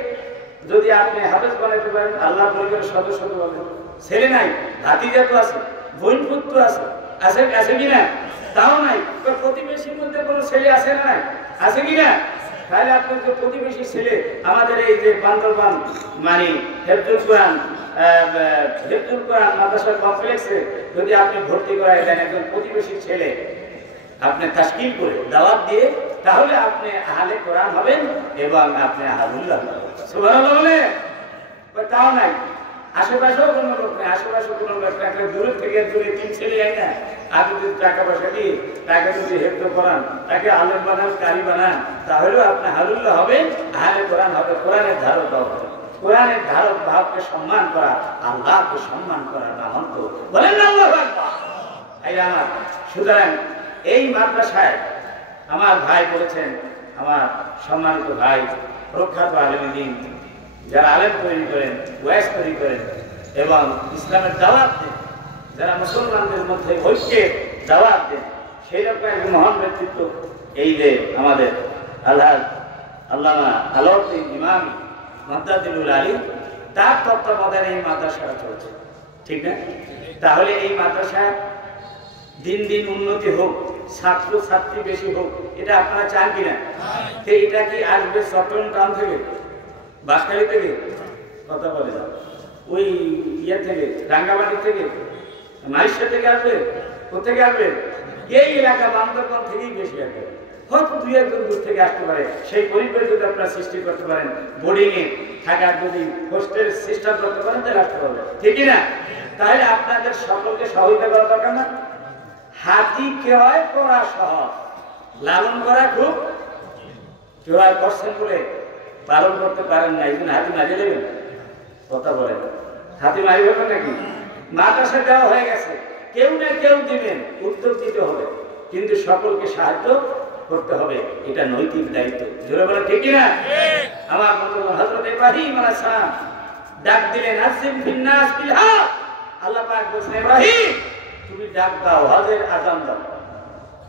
যদি আপনি হাফেজ বানাইতে পারেন, আল্লাহর পরিবারের সদস্য হতে পারবেন। ছেলে নাই, ভাতিজা তো আছে, বোন পুত্র আছে, আছে কিনা? তাও নাই। প্রতিবেশীর মধ্যে কোনো ছেলে আছে না? নাই, আছে কিনা? তাহলে আপনার যে প্রতিবেশী ছেলে, আমাদের এই যে বান্দরবান মানে হেফজুল কোরআন মাদ্রাসা কমপ্লেক্সে যদি আপনি ভর্তি করায় দেন একজন প্রতিবেশী ছেলে, আপনি তাশকিল করে দাওয়াত দিয়ে, তাহলে আপনি আহলে কোরআন হবেন এবং আপনি আহলুল্লাহ হবেন। সুবহানাল্লাহ বলে। তাও নাই, আশেপাশেও কোনো লোক নেই, আশেপাশে কোনো লোক নেই, দূরের থেকে দূরে 3 ছেলে যায় না। আপনি যদি টাকা পয়সা দিয়ে তাকে যদি হেফজ করান, তাকে আলেম বানান, কারি বানান, তাহলেও আপনি আহলুল্লাহ হবেন, আহলে কোরআন হবে। কোরআনের ধারক বাহক, কোরআনের ধারক বাহককে সম্মান করা আল্লাহকে সম্মান করার নাম অন্ত। বলেন না আল্লাহু আকবার। এই আমার সুতরাং এই মাদ্রাসায় আমার ভাই বলেছেন, আমার সম্মানিত ভাই প্রখ্যাত আলেম দ্বীন, যারা আলেম তৈরি করেন, ওয়াইজ তৈরি করেন এবং ইসলামের দাওয়াত দেন, যারা মুসলমানদের মধ্যে ঐক্যের দাওয়াত দেন, সেই রকম এক মহান ব্যক্তিত্ব এই যে আমাদের আল্লামা আলাউদ্দিন ইমামি মাদ্দাদিলুল আলী, তার তত্ত্বাবধানে এই মাদ্রাসাটা চলছে। ঠিক না? তাহলে এই মাদ্রাসা দিন দিন উন্নতি হোক, ছাত্র ছাত্রী বেশি হোক, এটা আপনারা চান কিনা? এটা কি আসবে চট্টগ্রাম টাউন থেকে, বাঁশখালী থেকে, কথা বলে না, ওই ইয়ে থেকে, রাঙ্গামাটি থেকে, মাইশা থেকে আসবে? কোথেকে আসবে? এই এলাকা বান্দরবান থেকেই বেশি আসবে। হয়তো দুই একজন দূর থেকে আসতে পারে, সেই পরিবেশ যদি আপনারা সৃষ্টি করতে পারেন, বোর্ডিং এ থাকার যদি হোস্টেল সিস্টেম করতে পারেন তাহলে আসতে পারবে, ঠিক না? তাহলে আপনাদের সকলকে সহযোগিতা করা দরকার না? হাতি ক্রয় করা সহজ, লালন করা খুব। ক্রয় করছেন বলে পালন করতে পারেন না, এই জন্য হাতি মারিয়ে দেবেন, কথা বলেন। হাতি মারি হবে নাকি? মাদ্রাসা দেওয়া হয়ে গেছে, কেউ না কেউ দিবেন, উদ্যোগ দিতে হবে, কিন্তু সকলকে সাহায্য করতে হবে, এটা নৈতিক দায়িত্ব। জোরে বলে ঠিক না? আমার হযরত ইব্রাহিম আলাইহিস সালাম ডাক দিলেন, আযিম ফিন নাস বিল হক। আল্লাহ পাক বলেন, ইব্রাহিম তুমি ডাক দাও, হজের আযান দাও।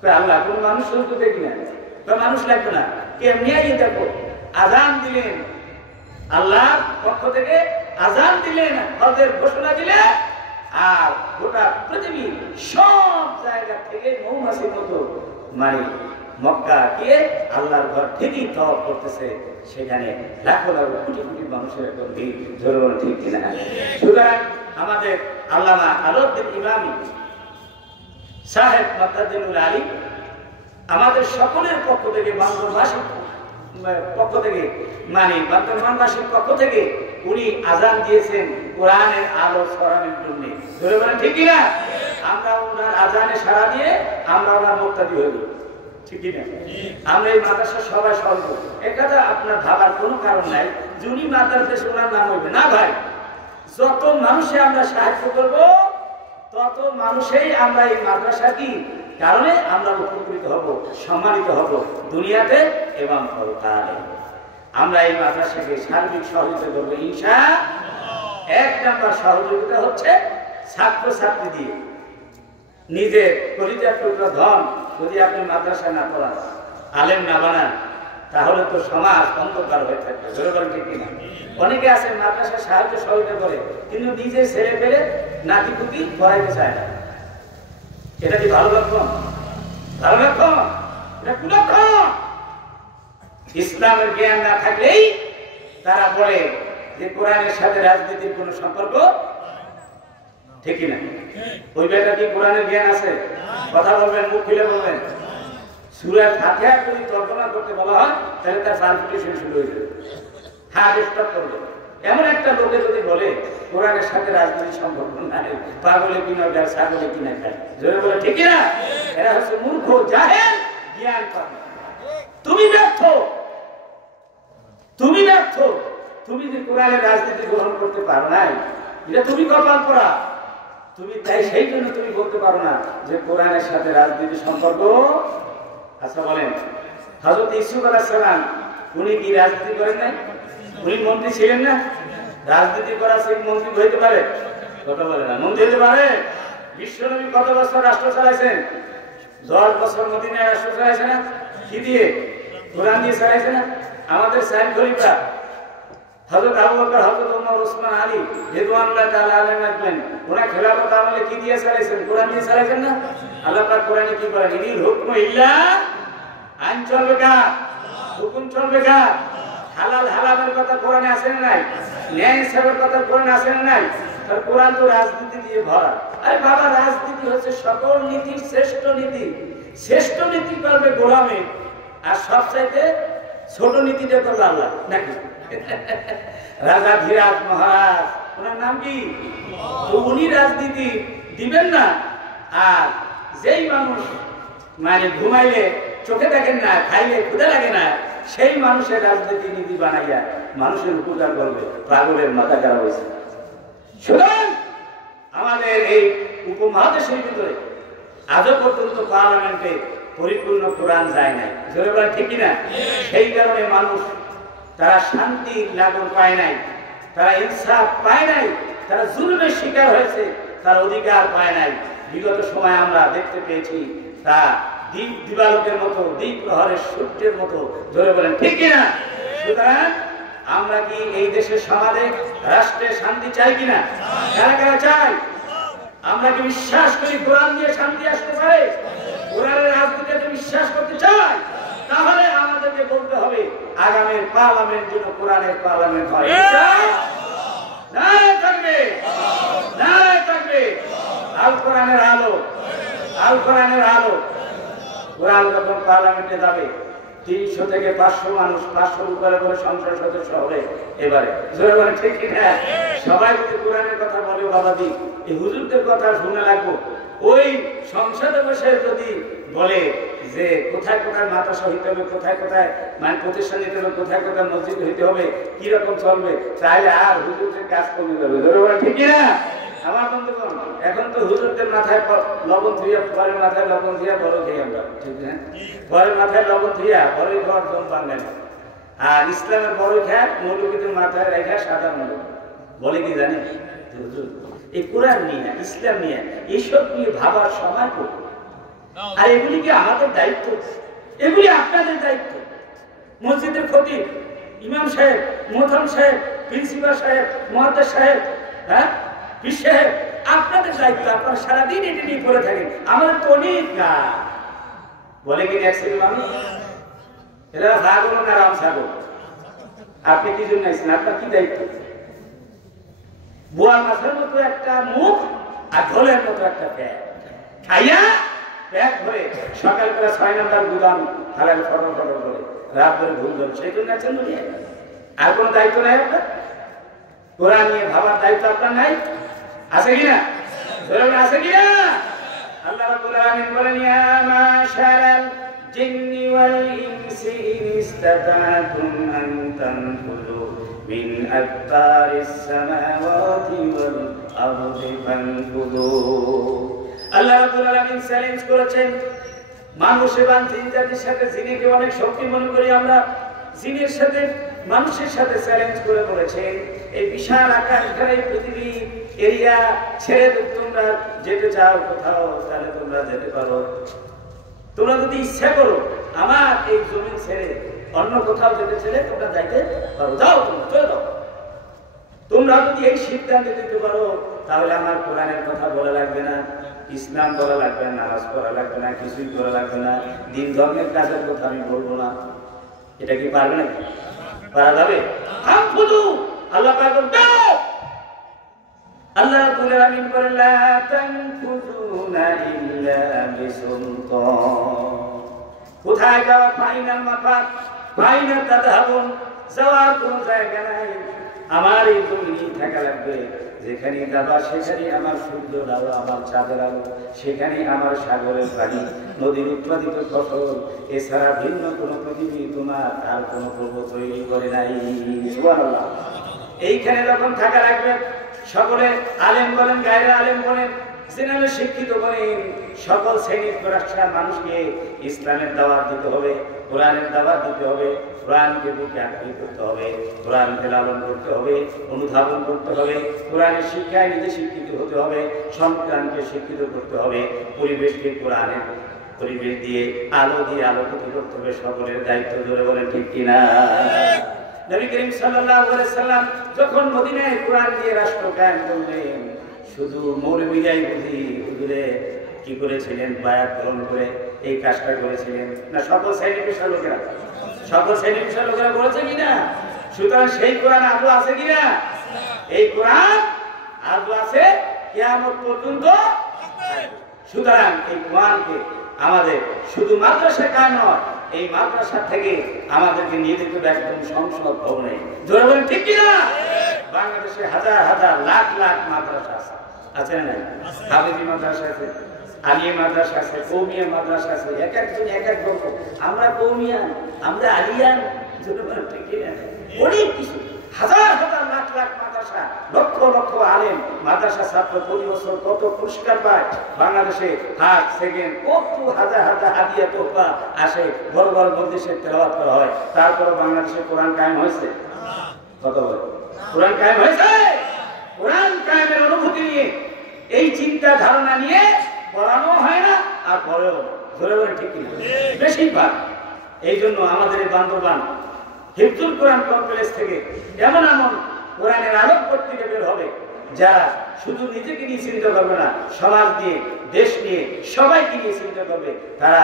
তো আল্লাহ কোন মানুষ শুনতে দেখি না, তো মানুষ লাগবে না, কেমনিই দেখো আযান দিলেন, আল্লাহর পক্ষ থেকে আযান দিলেন, হজের ঘোষণা দিলেন, আর গোটা পৃথিবী সব জায়গা থেকে মৌমাছির মতো মানে মক্কা গিয়ে আল্লাহর ঘর ঠিকই তওয়াফ করতেছে, সেখানে লাখো লাখো কোটি কোটি মানুষের এখন ভিড়, ধরুন ঠিক কিনা? সুতরাং আমাদের আল্লামা আলাউদ্দিন ইমামি সাহেব মাদ্দাদ্দিনুল আলী আমাদের সকলের পক্ষ থেকে, বান্দরবাসীর পক্ষ থেকে, মানে বান্দরবানবাসীর পক্ষ থেকে উনি আযান দিয়েছেন কোরআনের আলো ছড়ানোর জন্য। ধরে বলেন ঠিক কিনা? আমরা ওনার আযানে সাড়া দিয়ে আমরা ওনার মুক্তাদি হয়ে গেল, ঠিক কিনা? আমরা এই মাদ্রাসার সবাই সর্ব একথা আপনার ভাবার কোনো কারণ নাই যে উনি মাদ্রাসা ওনার নাম হইবে না। ভাই, যত মানুষে আমরা সাহায্য করব তত মানুষেই আমরা এই মাদ্রাসা কি কারণে আমরা উপকৃত হব, সম্মানিত হব দুনিয়াতে এবং পরকালে। আমরা এই মাদ্রাসাকে সার্বিক সহযোগিতা করব ইনশাআল্লাহ। এক নাম্বার সহযোগিতা হচ্ছে ছাত্র ছাত্রী দিয়ে। নিজের কলিজার টুকরা ধন যদি আপনি মাদ্রাসায় না পড়ান, আলেম না বানান, তাহলে তো সমাজ অন্ধকার হয়ে থাকবে। ধরে বলেন ঠিক কিনা? অনেকে আছে মাদ্রাসায় সাহায্য সহযোগিতা করে, কিন্তু নিজে ছেলে পেলে নাতিপুতি পড়াইতে চায় না। এটা কি ভালো লক্ষণ? ভালো লক্ষণ? এটা কুলক্ষণ। ইসলামের জ্ঞান না থাকলেই তারা বলে যে কোরআনের সাথে রাজনীতির কোনো সম্পর্ক, ঠিক না? ওই বেটা কি কোরআনের জ্ঞান আছে? কথা বলবেন, মুখ খুলে বলবেন। সূরা ফাতিহা যদি তর্জমা করতে বলা হয় তাহলে তার ট্রান্সলেশন শুরু হয়ে যাবে, হ্যাঁ ডিস্টার্ব করবে। এমন একটা লোকে যদি বলে কোরআনের সাথে রাজনীতির সম্পর্ক নাই, পাগলে কিনা যায়, ছাগলে কিনা খায়, জোরে বলে ঠিক না? এরা হচ্ছে মূর্খ, জাহেল, জ্ঞান পাবে। তুমি ব্যর্থ, তুমি ব্যর্থ। তুমি যে কোরআনের রাজনীতি গ্রহণ করতে পারো নাই, এটা তুমি কপাল করা। তুমি তাই সেই জন্য তুমি বলতে পারো না যে কোরআনের সাথে রাজনীতির সম্পর্ক। আচ্ছা বলেন, হযরত ইউসুফ আলাইহিস সালাম উনি কি রাজনীতি করেন নাই? উনি মন্ত্রী ছিলেন না? রাজনীতি করা সেই মন্ত্রী হইতে পারে? কথা বলে না, মন্ত্রী হতে পারে? বিশ্বনবী কত বছর রাষ্ট্র চালাইছেন? 10 বছর মদিনায় রাষ্ট্র চালাইছে না? কি দিয়ে? কোরআন দিয়ে চালাইছে না? আমাদের সাইদ খলিফা হযরত আবু বকর, হযরত ওমর, ওসমান, আলী রাদিয়াল্লাহু তাআলা আলাইহিম আজমাইন, ওরা খেলাফত আমলে কি দিয়ে চালাইছেন? কোরআন দিয়ে চালাইছেন না? আল্লাহ পাক কোরআনে কি বলেন? ইনিল হুকমু ইল্লা, আইন চলবে কার? হুকুম চলবে কার? হালাল হারামের কথা কোরআনে আছে না নাই? ন্যায় ইনসাফের কথা কোরআনে আছে না নাই? আর কোরআন তো রাজনীতি দিয়ে ভরা। আরে বাবা, রাজনীতি হচ্ছে সকল নীতির শ্রেষ্ঠ নীতি। শ্রেষ্ঠ নীতি করবে গোলামে, আর সবচাইতে ছোট নীতিটা করবে আল্লাহ, নাকি? রাজা ধীরাজ মহারাজ, ওনার নাম কি? তো উনি রাজনীতি দিবেন না। আর যেই মানুষ মানে ঘুমাইলে চোখে দেখেন না, খাইলে ক্ষুধা লাগে না, সেই মানুষের রাজনীতি নীতি বানাইয়া মানুষের উপকার করবে, পাগলের মাথা খারাপ হয়েছে। সুতরাং আমাদের এই উপমহাদেশের ভিতরে আজও পর্যন্ত পার্লামেন্টে পরিপূর্ণ কোরআন যায় নাই, জোরে বলেন ঠিক কিনা? সেই কারণে মানুষ তারা শান্তি লাগন পায় নাই, তারা ইনসাফ পায় নাই, তারা জুলুমের শিকার হয়েছে, তার অধিকার পায় নাই। বিগত সময় আমরা দেখতে পেয়েছি তা দ্বীপ দিবালোকের মতো, দ্বীপ প্রহরের সূর্যের মতো, জোরে বলেন ঠিক কিনা? সুতরাং আমরা কি এই দেশের সমাজে রাষ্ট্রে শান্তি চাই কিনা? কারা কারা চাই? আমরা কি বিশ্বাস করি কোরআন দিয়ে শান্তি আসতে পারে? কোরআনের রাজনীতিতে বিশ্বাস করতে চাই? তাহলে আমাদেরকে বলতে হবে আগামীর পার্লামেন্ট যেন কোরআনের পার্লামেন্ট হয়। নারায়ে তাকবীর, নারায়ে তাকবীর। আল কোরআনের আলো, আল কোরআনের আলো। কোরআন যখন পার্লামেন্টে যাবে 300 থেকে 500 মানুষ, 500 উপরে করে সংসদ সদস্য হবে এবারে, জোরে বলেন ঠিক কিনা? সবাই যদি কোরআনের কথা বলে বাবাজি, এই হুজুরদের কথা শুনে লাগবো। ওই সংসদে বসে যদি বলে যে কোথায় কোথায় মাদ্রাসা হইতে হবে, কোথায় কোথায় মানে প্রতিষ্ঠান নিতে হবে, কোথায় কোথায় মসজিদ হইতে হবে, কিরকম চলবে, তাহলে আর হুজুরদের কাজ কমে যাবে, জোরে বলেন ঠিক কিনা? আমার বন্ধুগণ, এখন তো হুজুরদের মাথায় লবণ ধুইয়া, পরের মাথায় লবণ ধুইয়া বড় খেয়ে আমরা, ঠিক না? পরের মাথায় লবণ ধুইয়া বড়ই ঘর দম বাঙাল, আর ইসলামের বড়ই খায় মৌলবীদের মাথায় রেখা সাদা মৌল বলে কি জানে? হুজুর এই কোরআন নিয়ে, ইসলাম নিয়ে, এইসব নিয়ে ভাবার সময় করবো। আর এগুলি কি আমাদের দায়িত্ব? এগুলি আপনাদের দায়িত্ব। মসজিদের খতিব, ইমাম সাহেব, মোহতাম সাহেব, প্রিন্সিপাল সাহেব, মুহাদ্দিস সাহেব, হ্যাঁ পীর সাহেব, আপনাদের দায়িত্ব। আপনারা সারাদিন এটা নিয়ে পড়ে থাকেন, আমাদের তো অনেক কাজ। বলে কি এক শ্রেণীর মানুষ এরা ছাগল না রাম ছাগল? আপনি কি জন্য আইছেন? আপনার কি দায়িত্ব? বোয়াল মাছের মতো একটা মুখ আর ঢোলের মতো একটা প্যাক, খাইয়া প্যাক ভরে সকাল করে 6 নম্বর গুদাম থালায় ফটো ফটো করে রাত ধরে ভুল ধরে, সেই জন্য আছেন দুনিয়া। আর কোনো দায়িত্ব নাই আপনার? কোরআন নিয়ে ভাবার দায়িত্ব আপনার নাই? আছে কিনা? ধরুন আছে কিনা? আল্লাহ রাব্বুল আলামিন বলেন, ইয়া মাশারাল জিন্নি ওয়াল ইনসি ইন ইসতাতাতুম আন তানফুযু মিন আকতারিস সামাওয়াতি ওয়াল আরদি ফানফুযু। আল্লাহ রাব্বুল আলামিন চ্যালেঞ্জ করেছেন মানুষ এবং জিন জাতির সাথে। জিনকে অনেক শক্তি মনে করি আমরা, জিনের সাথে মানুষের সাথে চ্যালেঞ্জ করে বলেছেন এই বিশাল আকাশ ঘেরা পৃথিবী এরিয়া ছেড়ে তোমরা যেতে চাও কোথাও, তাহলে তোমরা যেতে পারো। তোমরা যদি ইচ্ছা করো আমার এই জমি ছেড়ে অন্য কোথাও যেতে ছেড়ে তোমরা যাইতে পারো, যাও তোমরা চলে যাও। তোমরা যদি এই সিদ্ধান্ত দিতে পারো তাহলে আমার কোরআনের কথা বলা লাগবে না, ইসলাম বলা লাগবে না, নামাজ পড়া লাগবে না, কিছুই করা লাগবে না, দিন ধর্মের কাজের কথা আমি বলবো না। এটা কি পারবে নাকি? পারা যাবে? আল্লাহ পাক দাও। আল্লাহ রাব্বুল আলামিন বলেন, লা তানফুযুনা ইল্লা বিসুলতান। কোথায় যাওয়া? ফাইনাল মাফাত, ফাইনাল তাযহাবুন, যাওয়ার কোনো জায়গা নাই। আমার এই জমিনে থাকা লাগবে। যেখানে যাবা সেখানে আমার সূর্যের আলো, আমার চাঁদের আলো, সেখানে আমার সাগরের পানি, নদীর উৎপাদিত ফসল, এছাড়া ভিন্ন কোনো পৃথিবী তোমার আর কোনো পর্ব তৈরি করে নাই। সুবহানাল্লাহ। এইখানে যখন থাকা লাগবে, সকলে আলেম বলেন, গায়রা আলেম বলেন, জেনারেল শিক্ষিত বলেন, সকল শ্রেণীর পেশার মানুষকে ইসলামের দাওয়াত দিতে হবে, কোরআনের দাওয়াত দিতে হবে, কোরআনকে বুকে আঁকড়ে করতে হবে, কোরআনকে লালন করতে হবে, অনুধাবন করতে হবে, কোরআনের শিক্ষায় নিজে শিক্ষিত হতে হবে, সন্তানকে শিক্ষিত করতে হবে, পরিবেশকে কোরআনের পরিবেশ দিয়ে আলো দিয়ে আলোকিত করতে হবে। সকলের দায়িত্ব, জোরে বলেন ঠিক কিনা? নবী করিম সাল্লাল্লাহু আলাইহি সাল্লাম যখন মদিনায় কোরআন দিয়ে রাষ্ট্র কায়েম করলেন, শুধু মৌলবীরাই বুঝি হুজুরে কি করেছিলেন, বায়াত গ্রহণ করে এই কাজটা করেছিলেন না? সকল শ্রেণী পেশার লোকেরা, সকল শ্রেণী পেশার লোকেরা বলেছে কিনা? সুতরাং সেই কোরআন আদৌ আছে কিনা? এই কোরআন আদৌ আছে, কিয়ামত পর্যন্ত। সুতরাং এই কোরআনকে আমাদের শুধু মাদ্রাসা কায়েম নয়, এই মাদ্রাসা থেকে আমাদেরকে নিয়ে যেতে হবে একদম সংসদ ভবনে। জোরে বলেন ঠিক কিনা? বাংলাদেশে হাজার হাজার লাখ লাখ মাদ্রাসা আছে, আছে না? হাফেজি মাদ্রাসা আছে, আলিয়া মাদ্রাসা আছে, কৌমিয়া মাদ্রাসা আছে, এক একজন এক এক গল্প। আমরা কৌমিয়ান, আমরা আলিয়ান, জোরে বলেন ঠিক কিনা? অনেক কিছু, হাজার হাজার লাখ লাখ মাদ্রাসা, লক্ষ লক্ষ আলেম মাদ্রাসা ছাত্র প্রতি বছর কত পুরস্কার পায়। বাংলাদেশে ফার্স্ট সেকেন্ড কত হাজার হাজার হাদিয়া তোহফা আসে, বড় বড় মজলিসে তেলাওয়াত করা হয়। তারপর বাংলাদেশে কোরআন কায়েম হয়েছে? কত বলে কোরআন কায়েম হয়েছে? কোরআন কায়েমের অনুভূতি নিয়ে, এই চিন্তা ধারণা নিয়ে পড়ানো হয় না, আর পড়েও ধরে বলে ঠিক কিনা? বেশিরভাগ। এই জন্য আমাদের এই বান্দরবান হিফজুল কোরআন কমপ্লেক্স থেকে এমন এমন কোরআনের আলোক পত্রিকা বের হবে, যারা শুধু নিজেকে নিয়ে চিন্তা করবে না, সমাজ নিয়ে, দেশ নিয়ে, সবাইকে নিয়ে চিন্তা করবে। তারা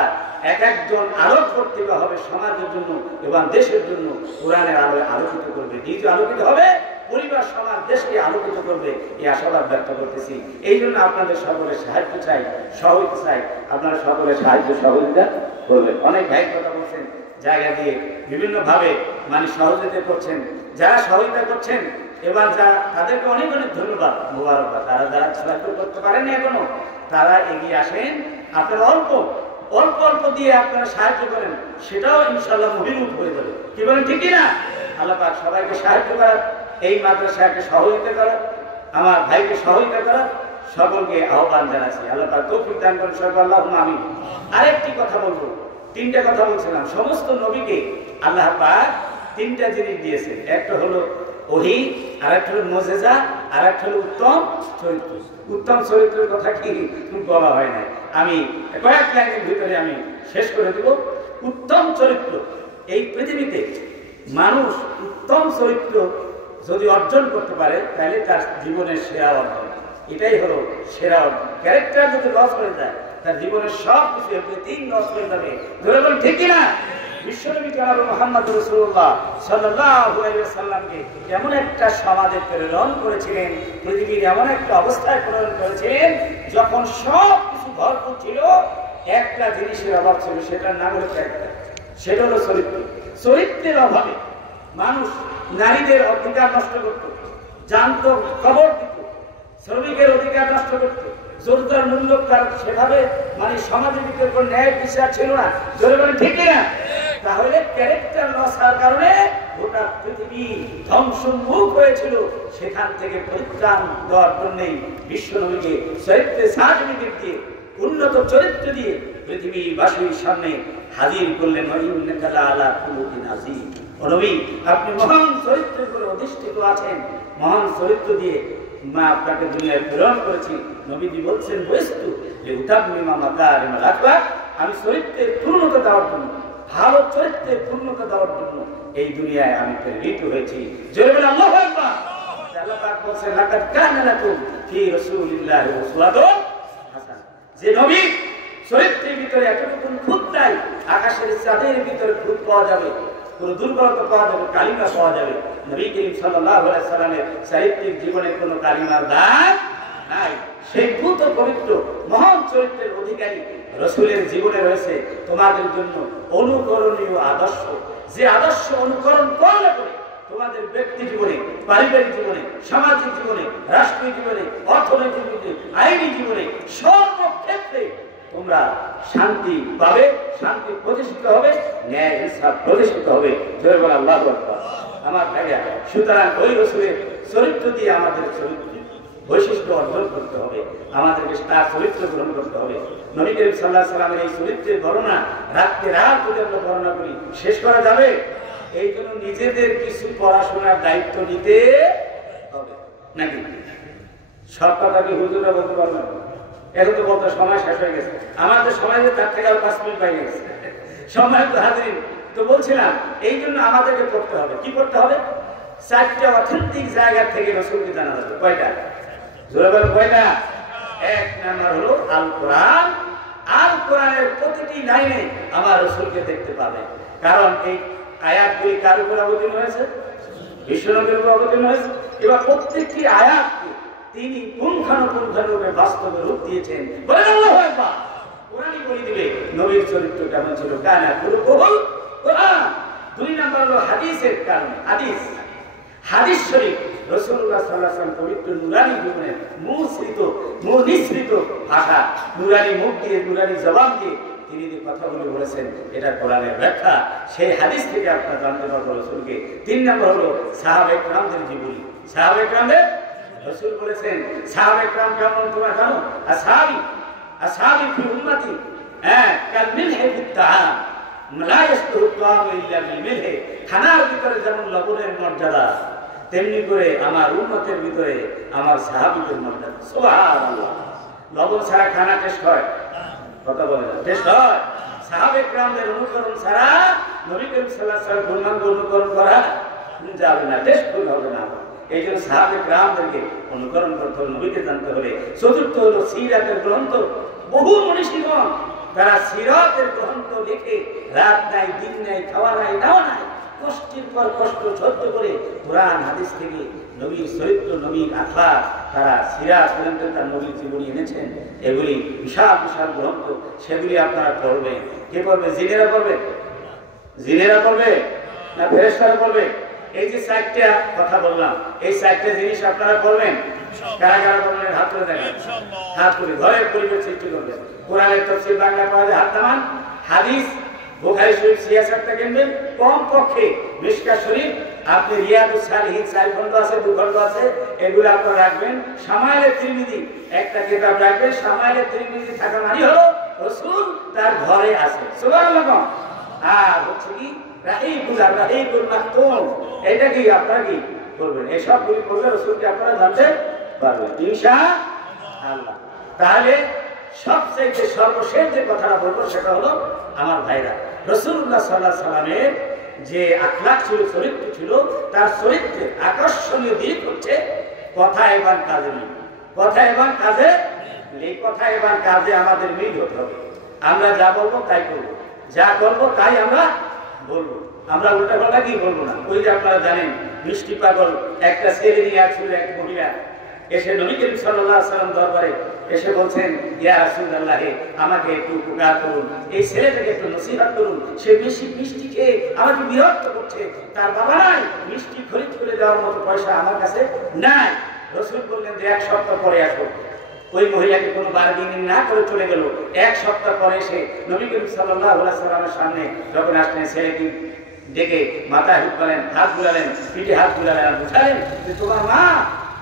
এক একজন আলোক পত্রিকা হবে সমাজের জন্য এবং দেশের জন্য, কোরআনের আলোয় আলোকিত করবে। নিজে আলোকিত হবে, পরিবার, সমাজ, দেশকে আলোকিত করবে এই আশাবাদ ব্যক্ত করতেছি। এই জন্য আপনাদের সকলের সাহায্য চাই, সহযোগিতা চাই। আপনারা সকলের সাহায্য সহযোগিতা করবেন। অনেক ভাই কথা বলছেন, জায়গা দিয়ে বিভিন্নভাবে মানে সহযোগিতা করছেন। যারা সহযোগিতা করছেন এবার যারা, তাদেরকে অনেক অনেক ধন্যবাদ, মোবারকবাদ। তারা যারা সাহায্য করতে পারেনি এখনো, তারা এগিয়ে আসেন। আপনারা অল্প অল্প অল্প দিয়ে আপনারা সাহায্য করেন, সেটাও ইনশাআল্লাহ মহিরূপ হয়ে যাবে। কি বলেন, ঠিক না? আল্লাহ পাক সবাইকে সাহায্য করার, এই মাদ্রাসাকে সহযোগিতা করার, আমার ভাইকে সহযোগিতা করার সকলকে আহ্বান জানাচ্ছি। আল্লাহ পাক তৌফিক দান করেন সকল, আল্লাহুম্মা আমিন। আরেকটি কথা বলবো, তিনটা কথা বলছিলাম। সমস্ত নবীকে আল্লাহ পাক তিনটা জিনিস দিয়েছে। একটা হলো ওহী, আরেকটা হলো মুজিজা, আরেকটা হলো উত্তম চরিত্র। উত্তম চরিত্রের কথা কি বলা হয় না, আমি কয়েক লাইনের ভিতরে আমি শেষ করে দেব। উত্তম চরিত্র, এই পৃথিবীতে মানুষ উত্তম চরিত্র যদি অর্জন করতে পারে তাহলে তার জীবনের সেরা অর্জন। এটাই হলো সেরা অর্জন। ক্যারেক্টার যদি লস হয়ে যায় তার জীবনের সব কিছু এভরিথিং লস হয়ে যাবে। ধরে বলেন, ঠিক না? বিশ্বনবী জনাব মুহাম্মদ রাসূলুল্লাহ সাল্লাল্লাহু আলাইহি ওয়াসাল্লামকে এমন একটা সমাজে প্রেরণ করেছিলেন, পৃথিবীর এমন একটা অবস্থায় প্রেরণ করেছিলেন যখন সব কিছু ভরপুর ছিল, একটা জিনিসের অভাব ছিল, সেটার নাম হলো ক্যারেক্টার, সেটা হলো চরিত্র। চরিত্রের অভাবে মানুষ নারীদের অধিকার নষ্ট করত, জানত কবর দিত, শ্রমিকের অধিকার নষ্ট করত, জোরদার মূল্য তার সেভাবে মানে সমাজের ভিতরে কোনো ন্যায় বিচার ছিল না। ধরে বলেন, ঠিক না? তাহলে ক্যারেক্টার লস হওয়ার কারণে গোটা পৃথিবী ধ্বংসমুখ হয়েছিল। সেখান থেকে পরিত্রাণ দেওয়ার জন্যই বিশ্বনবীকে চরিত্রে সার্টিফিকেট দিয়ে, উন্নত চরিত্র দিয়ে পৃথিবীবাসীর সামনে হাজির করলেন। নবী, আপনি মহান চরিত্রের উপরে অধিষ্ঠিত আছেন, মহান চরিত্র দিয়ে মা আপনাকে দুনিয়ায় প্রেরণ করেছি। নবীজি বলছেন, বস্তু যে উতাম্মিমা মাকারিমাল আখলাক, আমি চরিত্রের পূর্ণতা দেওয়ার জন্য, ভালো চরিত্রের পূর্ণতা দেওয়ার জন্য এই দুনিয়ায় আমি প্রেরিত হয়েছি। জোরে বলেন আল্লাহু আকবার। আল্লাহ পাক বলেন, লাকাদ কানা লাকুম ফি রাসূলিল্লাহি উসওয়াতুন হাসানাহ। যে নবী চরিত্রের ভিতরে এতটুকু খুঁত নাই, আকাশের চাঁদের ভিতরে খুঁত পাওয়া যাবে, কোন দুর্বলতা পাওয়া যাবে, কালিমা পাওয়া যাবে। নবী করিম সাল্লাল্লাহু আলাইহি সাল্লামের চারিত্রিক জীবনে কোনো কালিমার দাগ নাই। সেই ভূত পবিত্র মহান চরিত্রের অধিকারী রাসূলের জীবনে রয়েছে তোমাদের জন্য অনুকরণীয় আদর্শ, যে আদর্শ অনুকরণ করলে পরে তোমাদের ব্যক্তি জীবনে, পারিবারিক জীবনে, সামাজিক জীবনে, রাষ্ট্রীয় জীবনে, অর্থনৈতিক জীবনে, আইনি জীবনে, সর্বক্ষেত্রে তোমরা শান্তি পাবে, শান্তি প্রতিষ্ঠিত হবে, ন্যায় ইনসাফ প্রতিষ্ঠিত হবে। জয় বলে আল্লাহু আকবার। আমার ভাইয়া, সুতরাং ওই রাসূলের চরিত্র দিয়ে আমাদের চরিত্র বৈশিষ্ট্য অর্জন করতে হবে, আমাদেরকে তার চরিত্র গ্রহণ করতে হবে। নবী করিম সাল্লাল্লাহু আলাইহি ওয়াসাল্লামের এই চরিত্রের বর্ণনা রাতকে রাত যদি আমরা বর্ণনা করি শেষ করা যাবে। এই জন্য নিজেদের কিছু পড়াশোনার দায়িত্ব নিতে হবে, নাকি? সব কথা কি হুজুরা বলতে পারবেন? এখন তো বলতে সময় শেষ হয়ে গেছে, আমাদের সময় তার থেকে আরো 5 মিনিট বাইরে গেছে সময়। তো হাজির তো বলছিলাম, এই জন্য আমাদেরকে পড়তে হবে। কি করতে হবে? 4টা অথেন্টিক জায়গা থেকে রাসূলকে জানা যাবে। কয়টা? জোরে বলেন, কয়টা? 1 নাম্বার হলো আল কোরআন। আল কোরআনের প্রতিটি লাইনে আমার রাসূলকে দেখতে পাবে, কারণ এই আয়াতগুলি কার উপর অবতীর্ণ হয়েছে? বিশ্বনবীর উপর অবতীর্ণ হয়েছে। এবার প্রত্যেকটি আয়াতকে তিনি পুঙ্খানুপুঙ্খানুরূপে বাস্তবে রূপ দিয়েছেন। বলেন আল্লাহু আকবার। কোরআনই বলে দিবে নবীর চরিত্র কেমন ছিল। কানা কুলুকুহুল কোরআন। 2 নাম্বার হলো হাদিসের কারণে। হাদিস শরীফ রাসূলুল্লাহ সাল্লাল্লাহু আলাইহি ওয়াসাল্লাম পবিত্র নূরানী জীবনের নিঃসৃত ভাষা, নূরানী মুখ দিয়ে, নূরানী জবান দিয়ে তিনি যে কথাগুলো বলেছেন, এটা কোরআনের ব্যাখ্যা। সেই হাদিস থেকে আপনারা জানতে পারবেন রাসূলকে। 3 নাম্বার হলো সাহাবায়ে কেরামদের জীবনী। সাহাবায়ে কেরামদের রাসূল বলেছেন, সাহাবায়ে কেরাম কেমন তোমরা জানো? আসহাবি ফি উম্মতি কাল মিলহি ফিত তাআম লা ইয়াসলুহু তাআমু ইল্লা বিল মিলহি। খানার ভিতরে যেমন লবণের মর্যাদা, তেমনি করে আমার উম্মতের ভিতরে আমার সাহাবীদের মর্যাদা। সুবহানাল্লাহ। লবণ ছাড়া খানা টেস্ট হয়? কথা বলে না, টেস্ট হয়? সাহাবায়ে কেরামদের অনুকরণ ছাড়া নবী করিম সাল্লাল্লাহু আলাইহি ওয়াসাল্লাম অনুকরণ করা যাবে না, টেস্ট করতে হবে না। এই জন্য সাহাবায়ে কেরামদেরকে অনুকরণ করতে হলে, নবীকে জানতে হলে। চতুর্থ হলো সিরাতের গ্রন্থ। বহু মনীষীগণ তারা সিরাতের গ্রন্থ লিখে রাত নাই, দিন নাই, খাওয়া নাই, নাওয়া নাই, কষ্টের পর কষ্ট সহ্য করে কোরআন হাদিস থেকে নবীর চরিত্র, নবীর আখলাক, তারা সিরাত পর্যন্ত তার নবীর জীবনী এনেছেন। এগুলি বিশাল বিশাল গ্রন্থ, সেগুলি আপনারা পড়বেন। কে পড়বে? জিনেরা পড়বে? জিনেরা পড়বে না ফেরেশতারা পড়বে? এই যে 4টা কথা বললাম, এই 4টা জিনিস আপনারা পড়বেন। কারা কারা পড়বেন? হাত তুলে দেখেন, হাত তুলে ঘরের পরিবেশ সৃষ্টি করবেন। কোরআনের তাফসীর বাংলা পড়ালে হাত নামান। হাদিস বুখারী শরীফ সিয়াসাতটা কিনবেন, কম পক্ষে মিশকাত শরীফ, আপনি রিয়াদুস সালিহিন 4 খণ্ড আছে, 2 খণ্ড আছে, এগুলো আপনারা রাখবেন। শামাইলে তিরমিজি একটা কিতাব রাখবেন। শামাইলে তিরমিজি থাকা মানে হলো রাসূল তার ঘরে আছে। সুবহানাল্লাহ। আর হচ্ছে কি রাহিকুল মাকতুম, এটা কি আপনারা কি করবেন? এই সবগুলি করলে রাসূলকে আপনারা জানতে পারবেন ইনশাআল্লাহ। তাহলে সবচেয়ে সর্বশেষ যে কথাটা বলবো সেটা হলো আমার ভাইরা, রাসূলুল্লাহ সাল্লাল্লাহু আলাইহি সাল্লামের যে আখলাক ছিল, চরিত্র ছিল, তার চরিত্রের আকর্ষণীয় দিক হচ্ছে কথা এবং কাজে মিল। কথা এবং কাজে, এই কথা এবং কাজে আমাদের মিল হতে হবে। আমরা যা বলবো তাই করবো, যা করবো তাই আমরা বলবো, আমরা উল্টা পাল্টা কি বলবো না। ওই যে আপনারা জানেন মিষ্টি পাগল একটা ছেলে নিয়ে আসছিল, এক মহিলা এসে নবী করিম সাল্লাল্লাহু আলাইহি ওয়াসাল্লাম দরবারে এসে বলছেন, ইয়া রাসূলুল্লাহ, আমাকে একটু উপকার করুন, এই ছেলেটাকে একটু নসিহত করুন, সে বেশি মিষ্টি খেয়ে আমাকে বিরক্ত করছে, তার বাবা নাই, মিষ্টি খরিদ করে দেওয়ার মতো পয়সা আমার কাছে নাই। রাসূল বললেন যে 1 সপ্তাহ পরে আসো। ওই মহিলাকে কোনো বারদিন না করে চলে গেল। 1 সপ্তাহ পরে এসে নবী করিম সাল্লাল্লাহু আলাইহি ওয়াসাল্লামের সামনে যখন আসলেন, ছেলেকে ডেকে মাথায় বুলালেন, হাত বুলালেন, পিঠে হাত বুলালেন, আর বুঝালেন যে তোমার মা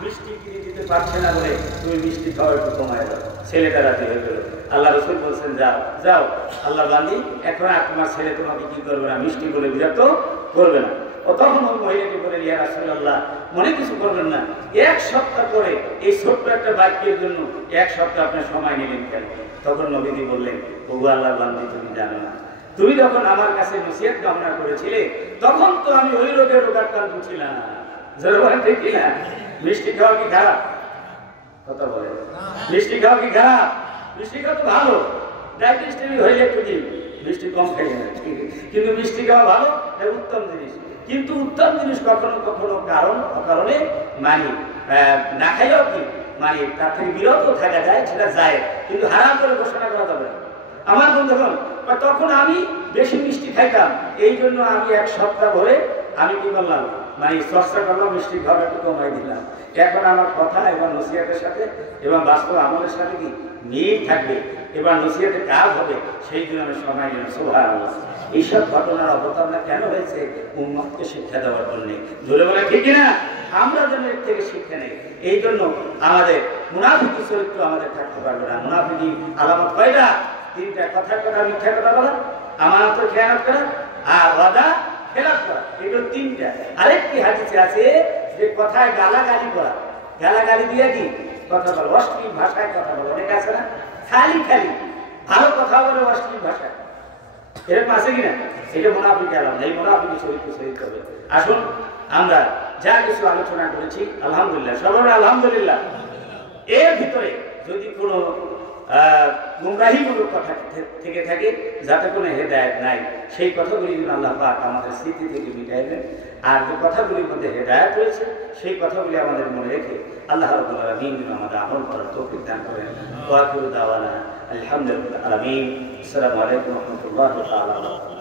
মিষ্টি কিনে দিতে পারছে না বলে তুমি মিষ্টি খাওয়া একটু কমায় দাও। ছেলেটা রাজি হয়ে গেল। আল্লাহ রাসূল বলছেন, যাও যাও আল্লাহ বান্দি, এখন আর তোমার ছেলে তোমাকে কি করবে না, মিষ্টি বলে বিরক্ত করবে না। ও তখন ওই মহিলাকে বলে, ইয়া রাসূলুল্লাহ, মনে কিছু করবেন না, 1 সপ্তাহ পরে এই ছোট্ট একটা বাক্যের জন্য 1 সপ্তাহ আপনার সময় নিলেন কেন? তখন নবীজি বললেন, ও আল্লাহ বান্দি, তুমি জানো না, তুমি যখন আমার কাছে নসিহত কামনা করেছিলে তখন তো আমি ওই রোগের রোগাক্রান্ত ছিলাম। জরুরি ঠিক কিনা? মিষ্টি খাওয়া কি খারাপ? কথা বলে, মিষ্টি খাওয়া কি খারাপ? মিষ্টি খাওয়া তো ভালো, ডায়াবেটিস হয়ে একটু দিন মিষ্টি কম খাই না, কিন্তু মিষ্টি খাওয়া ভালো, এটা উত্তম জিনিস। কিন্তু উত্তম জিনিস কখনো কখনো কারণে মানি না খাইও কি মানে তার থেকে বিরত থাকা যায়, সেটা যায়, কিন্তু হারাম করে ঘোষণা করা যাবে। আমার বন্ধুগণ, তখন আমি বেশি মিষ্টি খাইতাম, এই জন্য আমি 1 সপ্তাহ ধরে আমি কি করলাম, মানে চর্চা করলাম, মিষ্টি খাওয়া একটু কমাই দিলাম। এখন আমার কথা এবং নসিহতের সাথে এবং বাস্তব আমলের সাথে কি মিল থাকবে, এবার নসিহতের কাজ হবে, সেই জন্য আমি সময় দিলাম। সুবহানাল্লাহ। এইসব ঘটনার অবতারণা কেন হয়েছে? উম্মতকে শিক্ষা দেওয়ার জন্য। ধরে বলে ঠিক না? আমরা যেন এর থেকে শিক্ষা নেই। এই জন্য আমাদের মুনাফিকি চরিত্র আমাদের থাকতে পারবে না। মুনাফিকি আলামত কয়টা? 3টা। কথার কথা মিথ্যা কথা বলা, আমানত খেয়ানত করা, আর ওয়াদা খেলাফ করা, এগুলো 3টা। আরেকটি হাদিসে আছে যে কথায় গালাগালি করা, গালাগালি দিয়ে কি কথা বলা, অশ্লীল ভাষায় কথা বলা, অনেক আছে না, খালি খালি ভালো কথা বলে অশ্লীল ভাষায়, এরকম আছে কিনা? এটা মুনাফিক আলামত। এই মুনাফিকি চরিত্র সহিত হবে। আসুন আমরা যা কিছু আলোচনা করেছি, আলহামদুলিল্লাহ, সবাই আলহামদুলিল্লাহ, এর ভিতরে যদি কোনো গুমরাহিমূলক কথা থেকে থাকে, যাতে কোনো হেদায়েত নাই, সেই কথাগুলি যেন আল্লাহ পাক আমাদের স্মৃতি থেকে মিটাইবেন। আর যে কথাগুলির মধ্যে হেদায়েত রয়েছে, সেই কথাগুলি আমাদের মনে রেখে আল্লাহ রাব্বুল আলামিন যেন আমাদের আমল করার তৌফিক দান করেন। ওয়া আখিরু দাওয়ানা আলহামদুলিল্লাহ আলামিন। আসসালামু আলাইকুম ওয়া রাহমাতুল্লাহি ওয়া বারাকাতুহু।